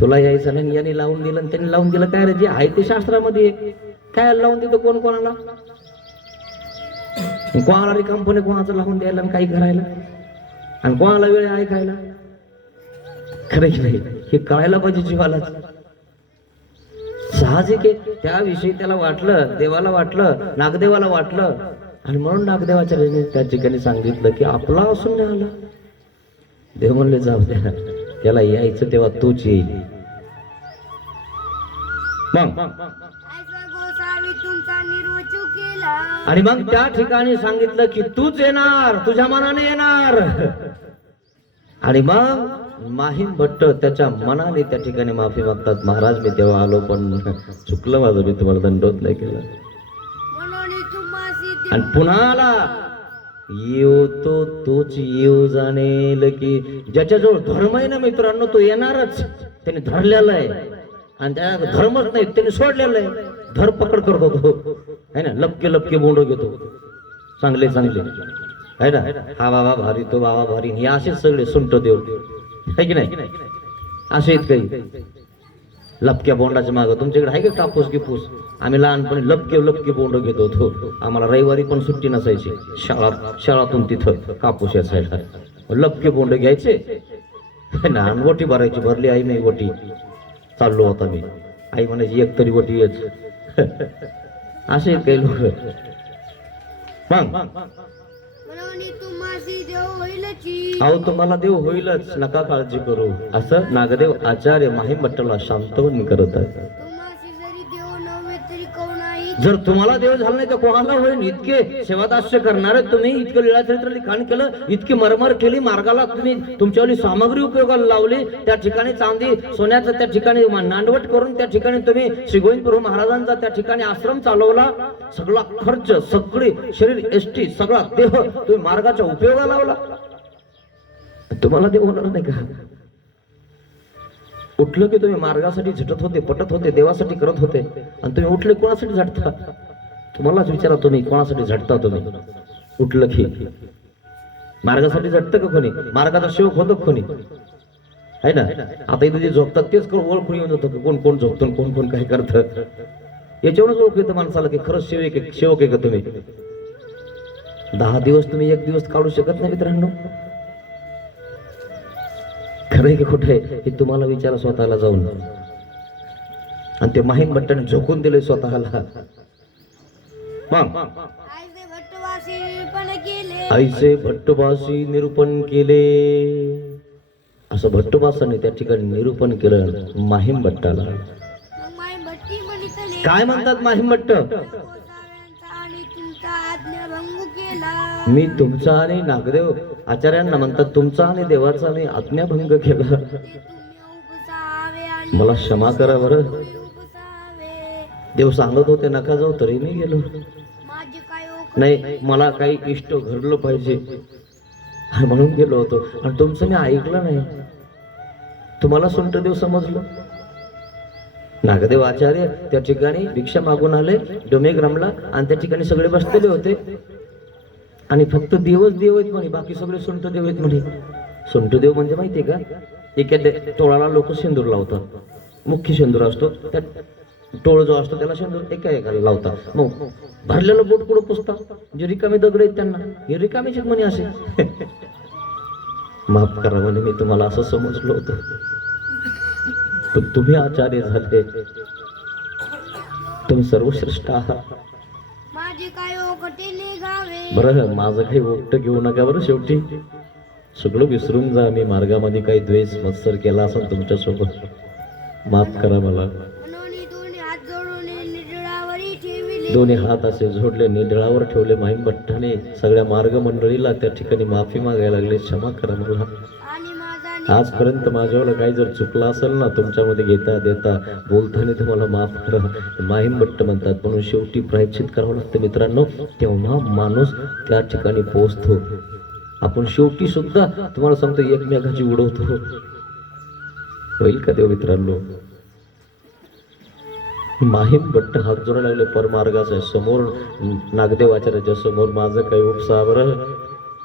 तुला यायचं नाही, यांनी लावून दिलं आणि त्यांनी लावून दिलं. काय रे, जे आहे ते शास्त्रामध्ये आहे. काय लावून देतो कोण कोणाला? कोणाला रिकाम पण कोणाचं लावून द्यायला आणि काही करायला, आणि कोणाला वेळ आहे ऐकायला. खरं की नाही? हे कळायला पाहिजे जीवाला. साहजिक आहे. त्याविषयी त्याला वाटलं, देवाला वाटलं, नागदेवाला वाटलं, आणि म्हणून नागदेवाचार्याने त्या ठिकाणी सांगितलं की आपला असून नाही आला. देव म्हणले जाऊ द्या, त्याला यायचं तेव्हा तोच येईल. मग आईचा गोसावी तुमचा निर्वचू केला. आणि मग त्या ठिकाणी सांगितलं की तूच येणार, तुझ्या मनाने येणार. आणि मग माहीम भट्ट त्याच्या मनाने त्या ठिकाणी माफी मागतात. महाराज मी तेव्हा आलो, पण चुकलं माझं, मी तुम्हाला दंडवत नाही केलं. म्हणून तुम्हासी आणि पुन्हा आला, येऊ तो तोच येऊ जाणेल. की ज्याच्याजवळ धर्म आहे ना मित्रांनो, तो येणारच. त्याने धरलेला आहे, आणि त्या धर्मच नाही त्याने सोडलेलं आहे. धरपकड करतो तो, है ना. लपके लपके बोंड घेतो, चांगले चांगले, है ना. हा बाबा भारी, तो बाबा भारी, हे असेच सगळे सुंट देव, है की नाही? असे आहेत काही लपक्या बोंडाच्या मागं. तुमच्याकडे आहे का कापूस गिपूस? आम्ही लहानपणी लपके लपके बोंड घेत होतो. आम्हाला रविवारी पण सुट्टी नसायची, शाळातून तिथं कापूस या साईडला लपके बोंड घ्यायचे ना, आणि वटी भरायची. भरली आई नाही वटी, चाललो होता मी. आई म्हणायची एक तरी वटी येच. असे आहेत काही लोक. मग म्हणून तुम्हासी देव होईलची. अहो तुम्हाला देव होईलच, नका काळजी करू, असं नागदेव आचार्य माहीम भट्टला शांतवन करत आहे. तुम्हासी जरी देव नव्हे तरी कोणाही जर तुम्हाला देव झाला नाही तर कोणाला होईल? इतके सेवादास्य करणारे तुम्ही, इतकं लीळाचरित्र लिखाण केलं, इतकी मरमर केली, मार्गाला तुम्ही तुमच्यावाली सामग्री उपयोगाला लावली. त्या ठिकाणी चांदी सोन्याचं त्या ठिकाणी नांदवट करून त्या ठिकाणी तुम्ही श्री गोविंद प्रभू महाराजांचा त्या ठिकाणी आश्रम चालवला. सगळा खर्च, सगळी शरीर एष्टी, सगळा देह तुम्ही मार्गाच्या उपयोगाला लावला. तुम्हाला देव होणार नाही का? उठलं की तुम्ही मार्गासाठी झटत होते, पटत होते, देवासाठी करत होते, आणि तुम्ही उठले कोणासाठी झटता? तुम्हालाच विचारा, तुम्ही कोणासाठी झटता? तुम्ही उठलं की मार्गासाठी झटतं का कोणी? मार्गाचा सेवक होतो कोणी? आहे ना. आता इथे जे झोपतात तेच ओळखून येऊन जातो की कोण कोण झोपतो, कोण कोण काय करतं. याच्यावरच ओळख येतं माणसाला की खरंच सेवक आहे का तुम्ही. 10 दिवस तुम्ही 1 दिवस काढू शकत नाही मित्रांनो. खरंय की खोटं आहे हे तुम्हाला विचारा स्वतःला जाऊन. आणि ते माहीम भट्टाने झोकून दिले स्वतःला. मग आईचे भट्टवासी पण केले. आईचे भट्टवासी निरूपण केले. असं भट्टवासाने त्या ठिकाणी निरूपण केलं माहीम भट्टाला. मग माय भट्टी म्हणितले. काय म्हणतात माहीम भट्ट? गोसाव्यांचा आणि तुमचा आज्ञाभंग केला. मी तुमचा आणि नागदेव आचार्यांना म्हणतात तुमचा आणि देवाचा आणि आज्ञाभंग केला. ते तुम्ही उपसावे आणि मला क्षमा करा बरं. उपसावे. देव सांगत होते नका जाऊ, तरी मी गेलो. माझे काय ओख नाही, मला काही इष्ट घडलं पाहिजे म्हणून गेलो होतो, आणि तुमचं मी ऐकलं नाही. तुम्हाला सुंट देव समजलं. नागदेव आचार्य त्या ठिकाणी भिक्षा मागून आले डोमेग्रामला, आणि त्या ठिकाणी सगळे बसलेले होते, आणि फक्त देवच देव आहेत म्हणे, बाकी सगळे सुंट देव आहेत म्हणे. सुंट देव म्हणजे माहितीये का? एखाद्या टोळाला लोक शेंदूर लावतात. मुख्य शेंदूर असतो, त्या टोळ जो असतो त्याला शेंदूर एका एकाला लावतात. मग भरलेलं बोट पुढं पुसतात. जे रिकामे दगड आहेत त्यांना हे रिकामेच म्हणे असे. माफ करा म्हणे, मी तुम्हाला असं समजलं होतं, पण तुम्ही आचार्य झाले. तुम्ही सर्वश्रेष्ठ आहात. माझे काय ओकटे निघावे. बरं माझं काही ओपट घेऊ नका बरं. शेवटी सगळं विसरून जा. मी मार्गामध्ये काही द्वेष मत्सर केला असेल तुमच्यासोबत माफ करा मला. म्हणून दोन्ही हात जोडून निडळावरी ठेविले. दोन्ही हात असे जोडले, निडळावर ठेवले माहीम भट्टाने. सगळ्या मार्ग मंडळीला त्या ठिकाणी माफी मागायला लागले, क्षमा करा मला. आणि माझा आजपर्यंत माझ्यावर काही जर चुकलं असेल ना तुमच्यामध्ये घेता देता बोलताना तुम्हाला माफ करा. माहीम भट्ट म्हणतात. म्हणून शेवटी प्रायश्चित करावं लागतं मित्रांनो. तेव्हा माणूस त्या ठिकाणी पोहोचतो. आपण शेवटी सुद्धा तुम्हाला सांगतो एकमेकाची उडवतो. होईल का देव मित्रांनो? माहीम भट्ट हात जोडायला लागले परमार्गाच्या समोर, नागदेव आचार्याच्या समोर. माझं काही उपसा बरं,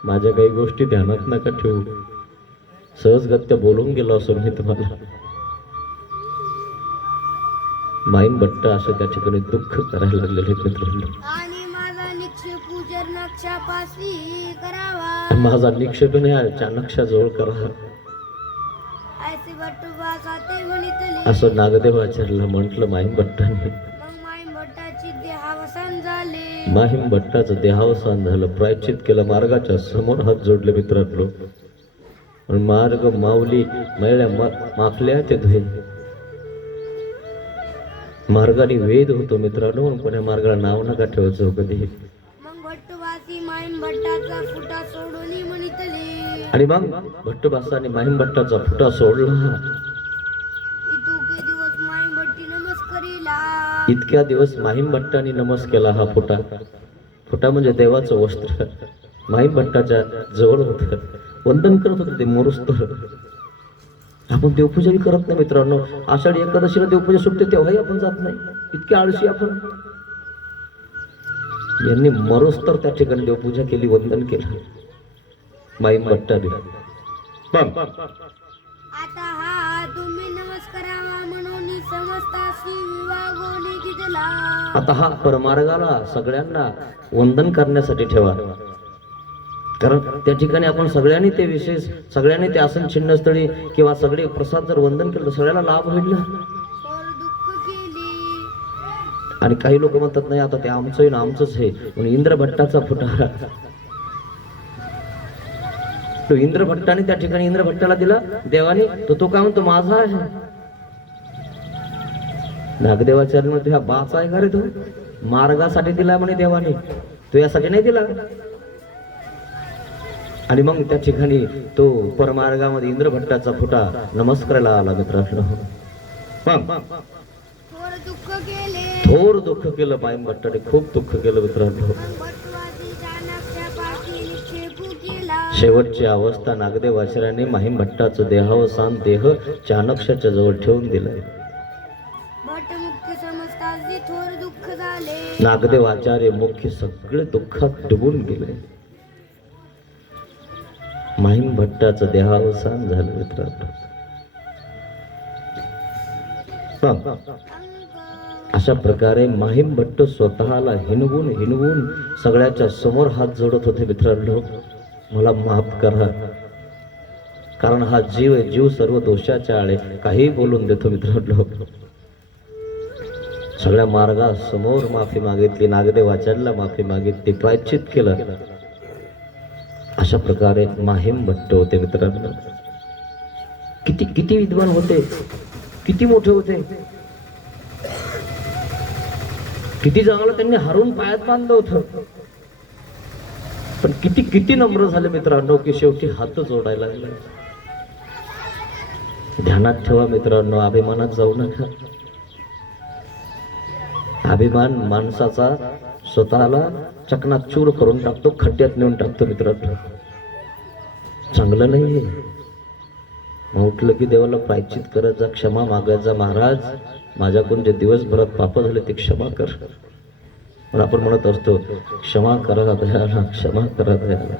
माझ्या काही गोष्टी ध्यानात नका ठेवू. सहजगत्या बोलून गेलो असं मी तुम्हाला. माहीम भट्ट असं त्या ठिकाणी दुःख करायला लागलेले मित्रांनो. आणि माझा निक्षेप पूजर नक्षापाशी करावा. माझा निक्षेप नाही नक्षाजवळ करा ऐसे बटुबा साते म्हणितले. असं नागदेव आचार्याला म्हटलं माहीम भट्टाने. मग माई भट्टाची देहावसान झाले. माहीम भट्टाचं देहावसान झालं. प्रायश्चित केलं, मार्गाच्या समोर हात जोडले मित्रांनो. मार्ग माऊली मैळ्या माफल्या ते धुई. मार्गाने वेद होतो मित्रांनो. कोण्या मार्गाला नाव नका ठेवायचं कधी. मग भट्टवासी माईम भट्टाचा फुटा सोडून म्हणितले. आणि मग भट्टबासाने माहीम भट्टाचा फुटा सोडला. इतुके दिवस माईम भट्टी नमस्करीला. इतक्या दिवस माहीम भट्टाने नमस केला. हा फुटा, फुटा म्हणजे देवाचं वस्त्र माहीम भट्टाच्या जवळ होतं. वंदन करत होते ते मोरुस्तर. आपण देवपूजा बी करत नाही मित्रांनो. आषाढी एकादशीला देवपूजा सुटते तेव्हाही आपण जात नाही. इतके आळशी आपण. यांनी मरोस्तर त्या ठिकाणी देवपूजा केली, वंदन केलं माहीम भट्टाने. आता हा तुम्ही नमस्कारावा म्हणून समस्ताशी विवागोने दिला. आता हा परमार्गाला सगळ्यांना वंदन करण्यासाठी ठेवा. कारण त्या ठिकाणी आपण सगळ्यांनी ते विशेष, सगळ्यांनी ते आसन छिन्नस्थळी किंवा सगळे प्रसाद जर वंदन केलं तर सगळ्याला लाभ होईल ना. थोर दुःख केली. आणि काही लोक म्हणतात नाही आता ते आमचं आहे ना आमचंच आहे. म्हणून इंद्र भट्टाचा फुटा तो इंद्र भट्टाने त्या ठिकाणी इंद्र भट्टाला दिला देवाने. तो काय म्हणतो माझा आहे. नागदेवाचार्य म्हणतो ह्या बाचा आहे का रे? तो मार्गासाठी दिला म्हणे देवाने, तो यासाठी नाही दिला. आणि मग त्या ठिकाणी तो परमार्गामध्ये इंद्र भट्टाचा फुटा नमस्काराला आला मित्रांनो. थोर दुःख केले. थोर दुःख केलं माहीम भट्टाने, खूप दुःख केलं मित्रांनो. मग भट्टवासी चाणक्यापाशी निक्षेपू केला. शेवटची अवस्था नागदेव आचार्याने माहीम भट्टाचं देहावसान देह चाणक्याच्या जवळ ठेवून दिलाय. भट्ट मुख्य समजताची थोर दुःख झाले. नागदेव आचार्य मुख्य सगळे दुःखात डुबून गेले. माहीम भट्टाचं देहावसान झालं मित्रांनो. अशा प्रकारे माहीम भट्ट स्वतःला हिनवून हिनवून सगळ्याच्या समोर हात जोडत होते मित्रांनो. मला माफ करा, कारण हा जीव आहे, जीव सर्व दोषाच्या आळे. काही बोलून देतो मित्रांनो. सगळ्या मार्गासमोर माफी मागितली, नागदेव आचार्याला माफी मागितली, प्रायश्चित केलं. अशा प्रकारे माहीम भट्ट होते मित्रांनो. किती किती विद्वान होते, किती मोठे होते, किती जणांना त्यांनी हरून पायात बांधलं होतं. पण किती किती नम्र झाले मित्रांनो की शेवटी हात जोडायला लागले. ध्यानात ठेवा मित्रांनो, अभिमानात जाऊ नका. अभिमान माणसाचा स्वतःला चकनाचूर करून टाकतो, खड्ड्यात नेऊन टाकतो मित्रांनो. चांगलं नाहीये. मग उठलं की देवाला प्रायश्चित करत जा, क्षमा मागत जा. महाराज माझ्याकडून जे दिवसभरात पाप झाले ते क्षमा कर. पण आपण म्हणत असतो क्षमा करा दयाला, क्षमा करा दयाला.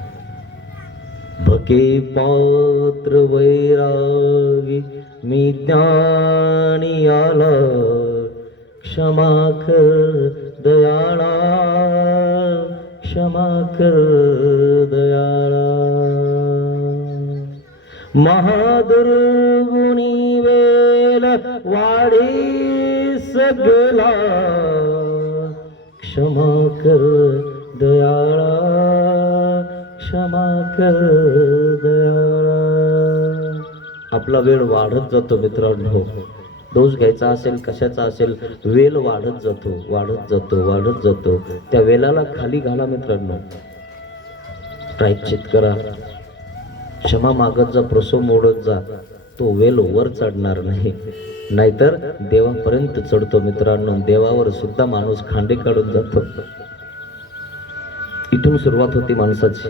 भके पात्र वैरागी मी ज्ञानी आला, क्षमा कर दयाळा, क्षमा कर दयाळा. महादुर्गुणी वेल वाढीस गेला क्षमा कर दयाळा, क्षमा कर दयाळा. आपला वेळ वाढत जातो मित्रांनो. डोस घ्यायचा असेल कशाचा असेल, वेल वाढत जातो वाढत जातो वाढत जातो. त्या वेलाला खाली घाला मित्रांनो, प्रायश्चित करा, क्षमा मागत जा, प्रसव मोडत जा. तो वेल वर चढणार नाही, नाहीतर देवापर्यंत चढतो मित्रांनो. देवावर सुद्धा माणूस खांडे काढून जातो. इथून सुरुवात होती माणसाची.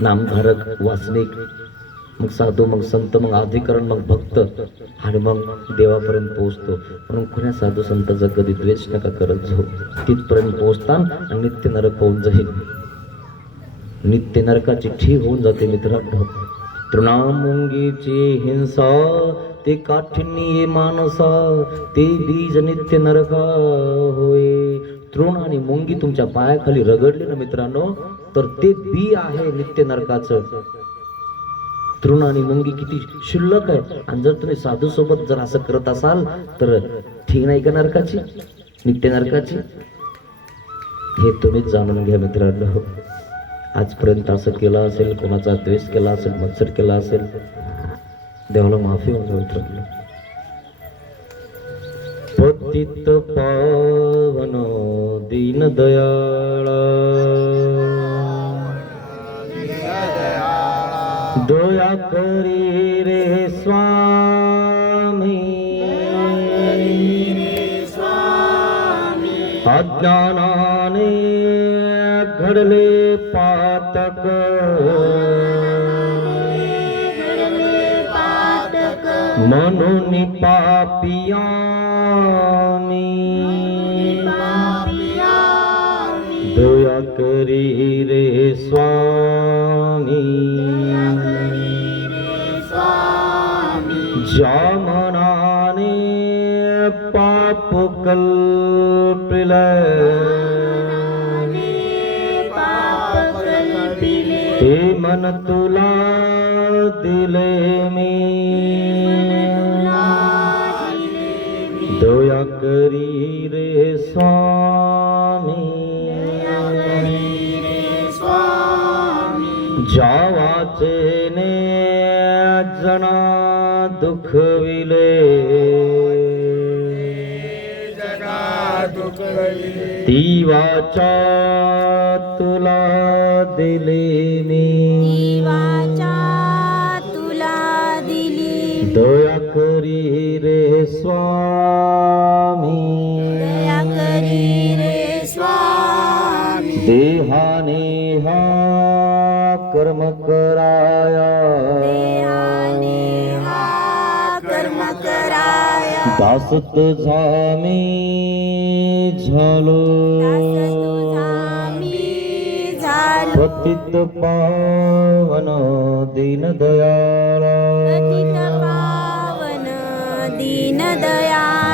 नामधारक, वासनिक, मग साधू, मग संत, मग अधिकरण, मग भक्त, आणि मग देवापर्यंत पोहोचतो. म्हणून कोण्या साधू संतांचा कधी द्वेष नका करत जाऊ. तिथपर्यंत पोहोचताना नित्य नरक होऊन जाईल, नित्य नरकाची ठीक होऊन जाते मित्रांनो. तृणामुंगीची हिंसा ते काठिण्य मानसा, ते बीज नित्य नरका होय. तृण आणि मुंगी तुमच्या पायाखाली रगडले ना मित्रांनो, तर ते बी आहे नित्य नरकाचं. तृण आणि मुंगी किती शिल्लक आहे. आणि जर तुम्ही साधू सोबत जर असं करत असाल तर ठीक नाही का नरकाची, नित्य नरकाची? हे तुम्हीच जाणून घ्या मित्रांनो. आजपर्यंत असं केलं असेल, कोणाचा द्वेष केला असेल, मत्सर केला असेल, देवाला माफी होऊन मित्रांनो. पतित पावन दीन दयाळा, दया करी रे स्वामी, अज्ञानाने घडले पातक, म्हणून पापिया दया करी रे स्वामी. ज्या मनाने पाप कल्पिले, ते मन तुला दिले मी, दया करी रे स्वामी. ज्या वाचेने जना दुखविले, ती वाचा तुला दिली मी, दया करी रे स्वामी. देहाने हा कर्म कराया, दासत झामी झालो, पतित पावन दीन दयाळा,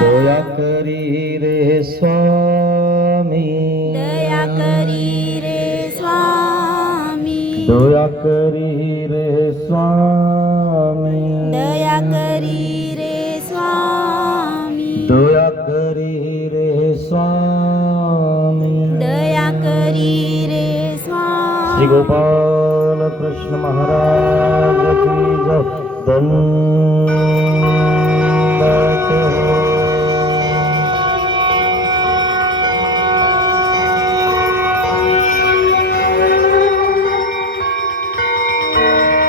दया करी रे स्वामी, दया करी रे स्वामी, दया करी रे स्वामी, दया करी रे स्वामी, दया करी रे स्वामी, दया करी रे स्वामी. श्री गोपाल कृष्ण महाराज की जय. धन्य